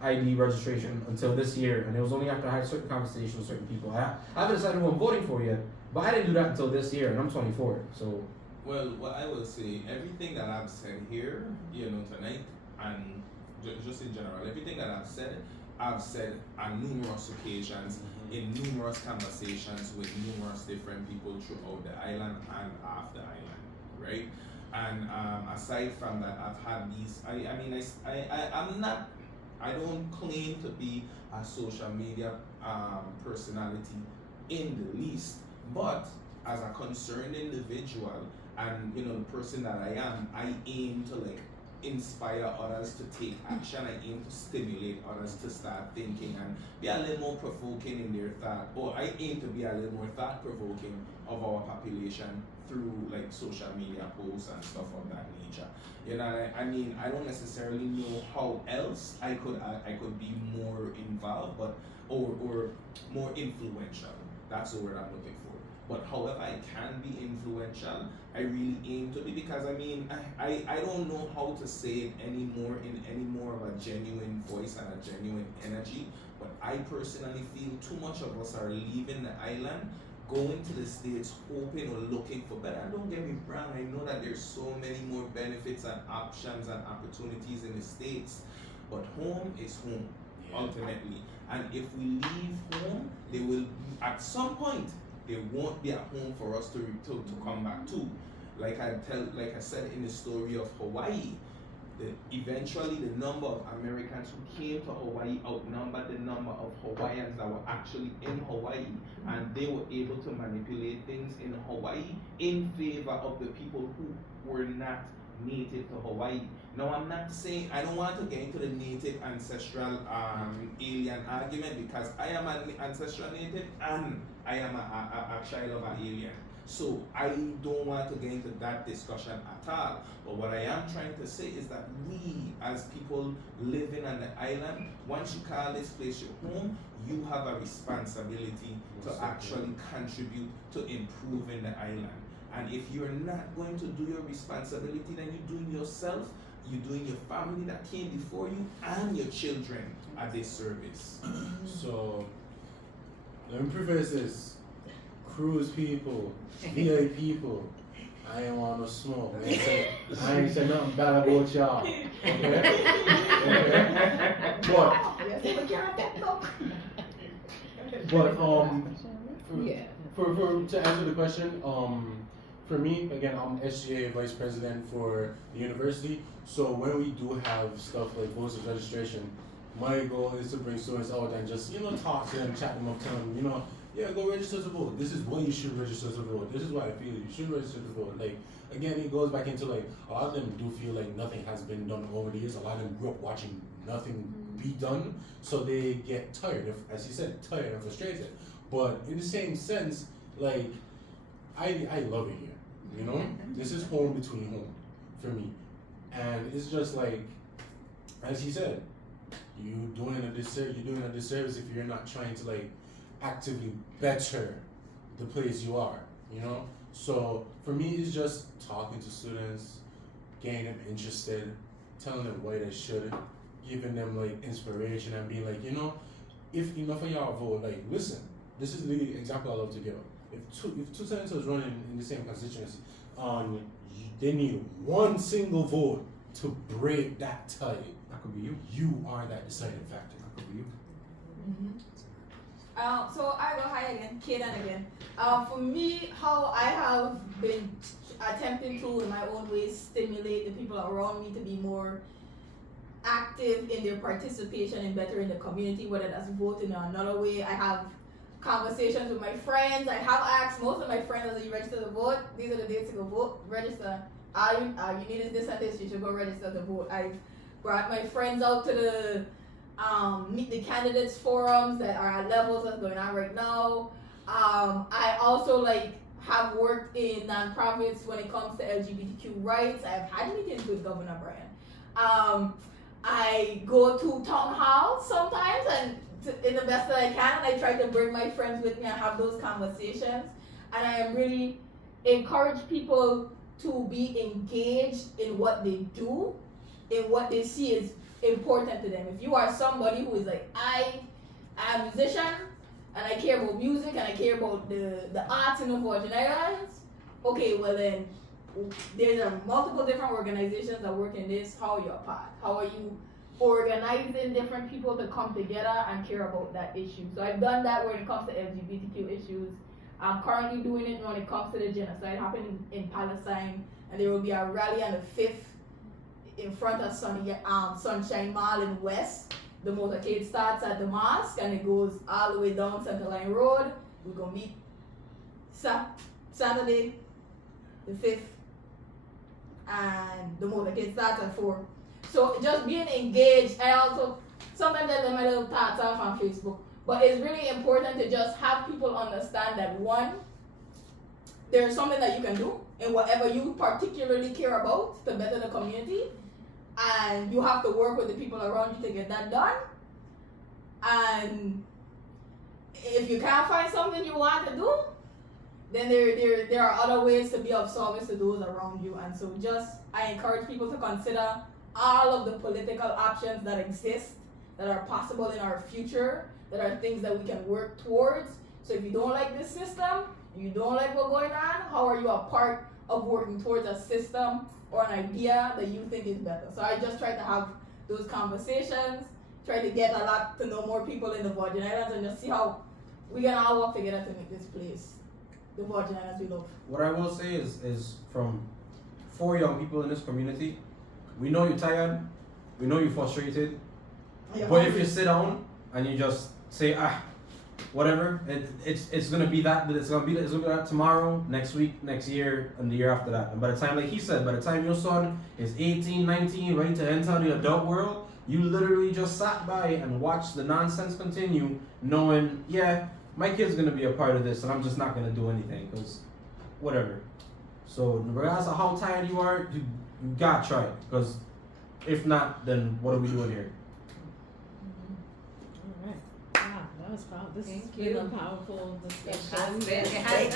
ID registration until this year, and it was only after I had certain conversations with certain people. I haven't decided who I'm voting for yet, but I didn't do that until this year, and I'm 24. So, well, what I will say, everything that I've said here, you know, tonight, and just in general, everything that I've said on numerous occasions, in numerous conversations with numerous different people throughout the island and off the island, right? And aside from that, I've had these. I don't claim to be a social media personality in the least, but as a concerned individual and you know the person that I am, I aim to like inspire others to take action. I aim to stimulate others to start thinking and be a little more provoking in their thought, or I aim to be a little more thought provoking of our population through like social media posts and stuff of that nature. You know, I mean, I don't necessarily know how else I could be more involved, but or more influential. That's the word I'm looking for. But however I can be influential, I really aim to be, because I mean, I don't know how to say it anymore in any more of a genuine voice and a genuine energy, but I personally feel too much of us are leaving the island, going to the States, hoping or looking for better. And don't get me wrong, I know that there's so many more benefits and options and opportunities in the States, but home is home, ultimately. And if we leave home, they will, at some point, there won't be a home for us to come back to. Like I said in the story of Hawaii, eventually the number of Americans who came to Hawaii outnumbered the number of Hawaiians that were actually in Hawaii, and they were able to manipulate things in Hawaii in favor of the people who were not native to Hawaii. Now I'm not saying, I don't want to get into the native ancestral alien argument, because I am an ancestral native and I am a child of an alien. So I don't want to get into that discussion at all. But what I am trying to say is that we, as people living on the island, once you call this place your home, you have a responsibility to actually contribute to improving the island. And if you're not going to do your responsibility, then you're doing yourself, you're doing your family that came before you, and your children a disservice. So, let me preface this. Cruise people, VA people, I ain't want no smoke. I ain't say nothing bad about y'all. Okay? But to answer the question, for me, again, I'm SGA vice president for the university. So when we do have stuff like voters registration, my goal is to bring students out and just, talk to them, chat them up, tell them, yeah, go register to vote. This is what you should register to vote. This is why I feel you should register to vote. Like, again, it goes back into like, a lot of them do feel like nothing has been done over the years. A lot of them grew up watching nothing be done. So they get tired, as you said, tired and frustrated. But in the same sense, like, I love it here. This is home between home for me. And it's just like, as he said, you're doing a disservice if you're not trying to like actively better the place you are, So for me, it's just talking to students, getting them interested, telling them why they should, giving them like inspiration and being like, if enough of y'all vote, like, listen, this is the example I love to give. If two senators running in the same constituency, they need one single vote to break that tie. That could be you. You are that deciding factor. That could be you. So I go hi again, Kaden again. For me, how I have been attempting to, in my own way, stimulate the people around me to be more active in their participation in bettering the community, whether that's voting or another way. I have conversations with my friends. I have asked most of my friends, as you register to vote, these are the dates to go vote, register. You need this and this, you should go register to vote. I've brought my friends out to the meet the candidates forums that are at levels that's going on right now. I also have worked in nonprofits when it comes to LGBTQ rights. I've had meetings with Governor Bryan. I go to town halls sometimes and in the best that I can, and I try to bring my friends with me and have those conversations. And I am really encourage people to be engaged in what they do, in what they see is important to them. If you are somebody who is like, I am a musician and I care about music and I care about the arts in the Virgin Islands, okay, well then there's multiple different organizations that work in this. How are you a part? How are you organizing different people to come together and care about that issue? So I've done that when it comes to LGBTQ issues. I'm currently doing it when it comes to the genocide happening in Palestine, and there will be a rally on the 5th in front of Sunshine Mall in West. The motorcade starts at the mosque and it goes all the way down Center Line Road. We're going to meet Saturday the 5th, and the motorcade starts at 4. So just being engaged. I also sometimes I let my little thoughts off on Facebook, but it's really important to just have people understand that one, there's something that you can do in whatever you particularly care about to better the community, and you have to work with the people around you to get that done. And if you can't find something you want to do, then there are other ways to be of service to those around you. And so I encourage people to consider all of the political options that exist, that are possible in our future, that are things that we can work towards. So if you don't like this system, you don't like what's going on, how are you a part of working towards a system or an idea that you think is better? So I just try to have those conversations, try to get a lot to know more people in the Virgin Islands, and just see how we can all work together to make this place the Virgin Islands we love. What I will say is from 4 young people in this community, we know you're tired, we know you're frustrated, but if you sit down and you just say, whatever, it's gonna be that, but it's gonna be that tomorrow, next week, next year, and the year after that. And by the time, like he said, by the time your son is 18, 19, ready to enter the adult world, you literally just sat by and watched the nonsense continue, knowing, yeah, my kid's gonna be a part of this, and I'm just not gonna do anything because whatever. So regardless of how tired you are, you gotta try it, because if not, then what are we doing here? All right. Wow, that was powerful. This has Thank been you. a powerful discussion. has been. It has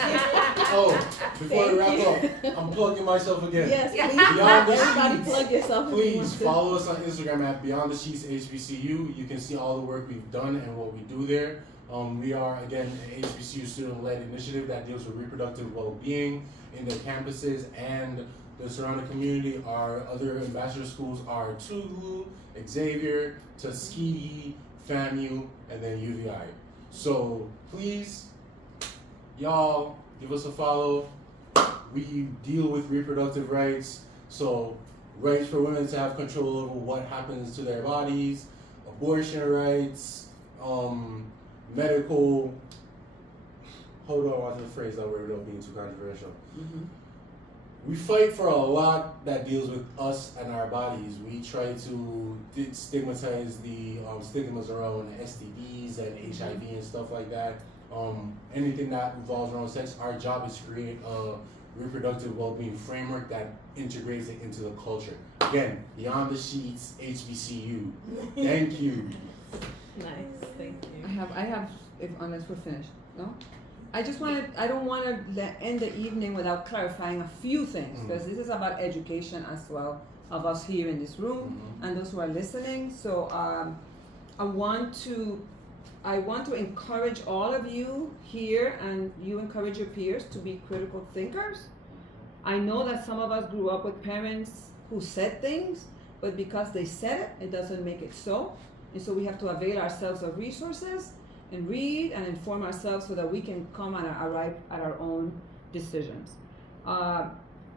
Oh, before I wrap Thank up, I'm plugging myself again. Yes, Yeah. please. Beyond the Everybody Sheets. plug yourself. if you Please want to. follow us on Instagram at Beyond the Sheets HBCU. You can see all the work we've done and what we do there. We are, again, an HBCU student-led initiative that deals with reproductive well-being in the campuses and the surrounding community. Our other ambassador schools are Toulouse, Xavier, Tuskegee, FAMU, and then UVI. So please, y'all, give us a follow. We deal with reproductive rights, so rights for women to have control over what happens to their bodies, abortion rights, medical. Hold on, I want to phrase that word without being too controversial. We fight for a lot that deals with us and our bodies. We try to stigmatize the stigmas around STDs and HIV and stuff like that. Anything that revolves around sex, our job is to create a reproductive well-being framework that integrates it into the culture. Again, Beyond the Sheets, HBCU. Thank you. Nice, thank you. I have, unless we're finished, no? I don't want to end the evening without clarifying a few things, because this is about education as well, of us here in this room and those who are listening. So I want to encourage all of you here, and you encourage your peers to be critical thinkers. I know that some of us grew up with parents who said things, but because they said it, it doesn't make it so. And so we have to avail ourselves of resources and read and inform ourselves so that we can come and arrive at our own decisions.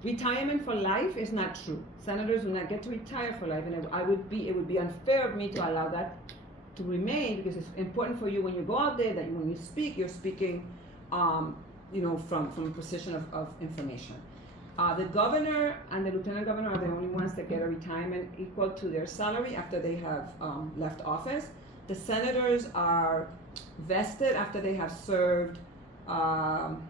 Retirement for life is not true. Senators do not get to retire for life, and it would be unfair of me to allow that to remain, because it's important for you when you go out there that when you speak, you're speaking, from a position of information. The governor and the lieutenant governor are the only ones that get a retirement equal to their salary after they have left office. The senators are vested after they have served 20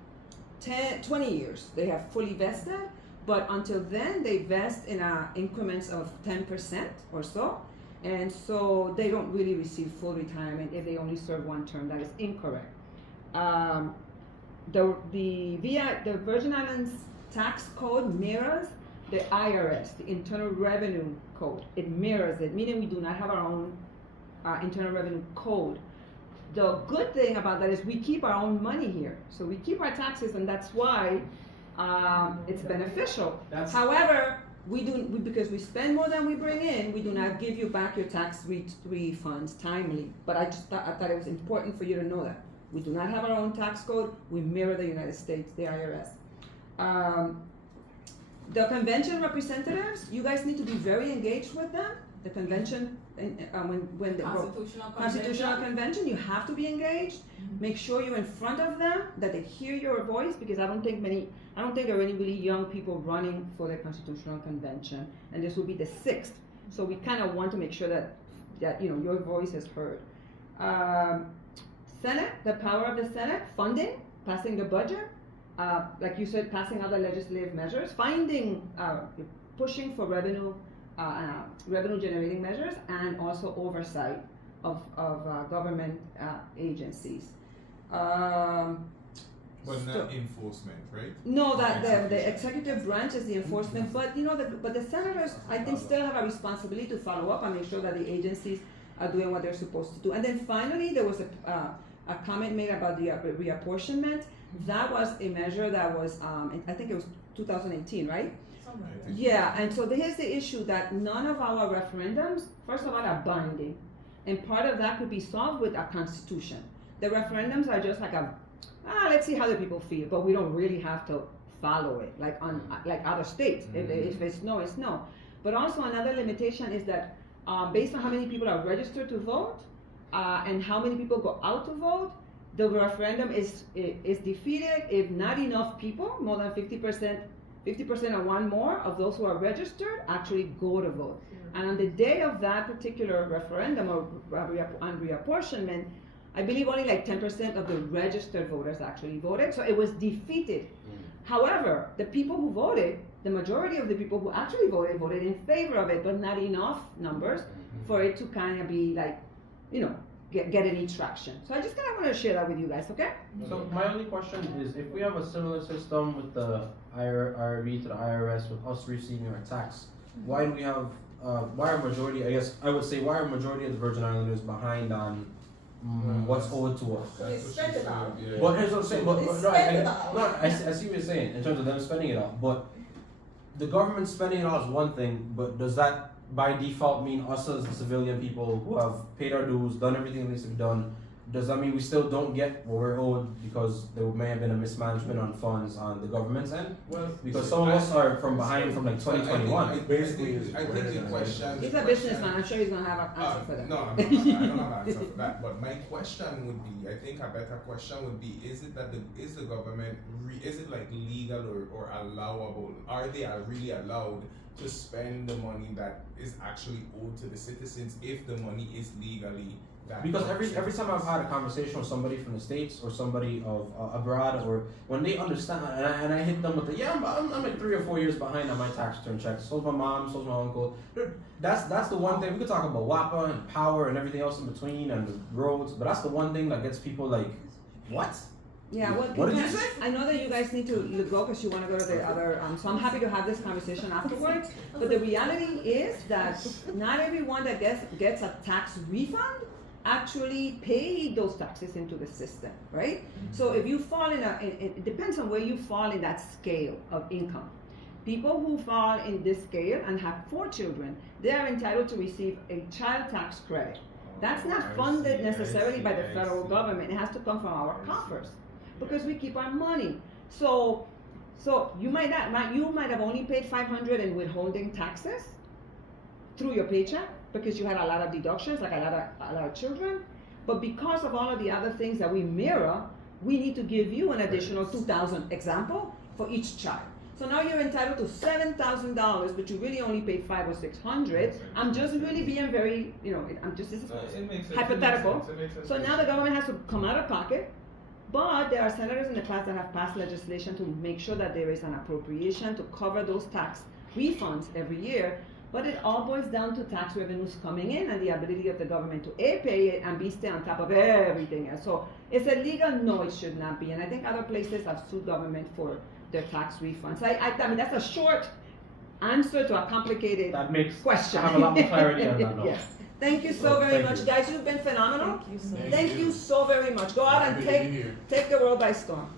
years. They have fully vested, but until then they vest in increments of 10% or so. And so they don't really receive full retirement if they only serve one term. That is incorrect. The Virgin Islands tax code mirrors the IRS, the Internal Revenue Code. It mirrors it, meaning we do not have our own Internal Revenue Code. The good thing about that is we keep our own money here. So we keep our taxes, and that's why it's beneficial. However, because we spend more than we bring in, we do not give you back your tax refunds timely. But I thought it was important for you to know that. We do not have our own tax code. We mirror the United States, the IRS. The convention representatives, you guys need to be very engaged with them. The convention, when the Constitutional Convention, you have to be engaged. Make sure you're in front of them, that they hear your voice, because I don't think there are any really young people running for the Constitutional Convention, and this will be the 6th. So we kind of want to make sure that your voice is heard. Senate, the power of the Senate, funding, passing the budget, like you said, passing other legislative measures, pushing for revenue generating measures, and also oversight of government agencies. But not enforcement, right? No, that the executive branch is the enforcement, but the senators, I think, still have a responsibility to follow up and make sure that the agencies are doing what they're supposed to do. And then finally, there was a comment made about the reapportionment. That was a measure that was, I think it was 2018, right? Yeah, and so here's the issue, that none of our referendums, first of all, are binding. And part of that could be solved with a constitution. The referendums are just like let's see how the people feel, but we don't really have to follow it like other states. If it's no, it's no. But also another limitation is that based on how many people are registered to vote and how many people go out to vote, the referendum is defeated if not enough people, more than 50% or one more of those who are registered actually go to vote. And on the day of that particular referendum on reapportionment, I believe only like 10% of the registered voters actually voted, so it was defeated. However, the people who voted, the majority of the people who actually voted in favor of it, but not enough numbers for it to kind of be like, get any traction. So I just kind of want to share that with you guys, okay? So my only question is, if we have a similar system with the IRB to the IRS, with us receiving our tax, why do we have, why are majority of the Virgin Islanders behind on what's owed to us? So they spend it all. But here's what I'm saying. But They no, spend it all. I see what you're saying in terms of them spending it all. But the government spending it all is one thing. But does that by default mean us as civilian people who have paid our dues, done everything that needs to be done? Does that mean we still don't get what we're owed because there may have been a mismanagement on funds on the government's end? Well, Because some of us are from behind from like 2021. I think the question. He's a businessman. I'm sure he's gonna have an answer for that. No, I don't have an answer for that. But my question would be, I think a better question would be, is the government, is it like legal or allowable? Are they really allowed to spend the money that is actually owed to the citizens if the money is legally? Because every time I've had a conversation with somebody from the States or somebody of abroad, or when they understand, and I hit them with the, I'm like 3 or 4 years behind on my tax return checks. So's my mom, so's my uncle. That's the one thing. We could talk about WAPA and power and everything else in between and the roads, but that's the one thing that gets people like, what? Yeah, What did you say? I know that you guys need to go because you want to go to the other, so I'm happy to have this conversation afterwards. But the reality is that not everyone that gets a tax refund actually pay those taxes into the system, right? So if you fall it depends on where you fall in that scale of income. People who fall in this scale and have 4 children, they are entitled to receive a child tax credit. That's not funded necessarily by the federal government. It has to come from our coffers because we keep our money. So you might have only paid $500 in withholding taxes through your paycheck, because you had a lot of deductions, like a lot of children. But because of all of the other things that we mirror, we need to give you an additional $2,000 example for each child. So now you're entitled to $7,000, but you really only paid $500 or $600. I'm just really being very, this is hypothetical. So now the government has to come out of pocket, but there are senators in the class that have passed legislation to make sure that there is an appropriation to cover those tax refunds every year. But it all boils down to tax revenues coming in and the ability of the government to A, pay it, and B, stay on top of everything else. So is it legal? No, it should not be. And I think other places have sued government for their tax refunds. I mean, that's a short answer to a complicated question. I have a lot more clarity on that now. Yes. Thank you so very much, guys. You've been phenomenal. Thank you so very much. Go out and take the world by storm.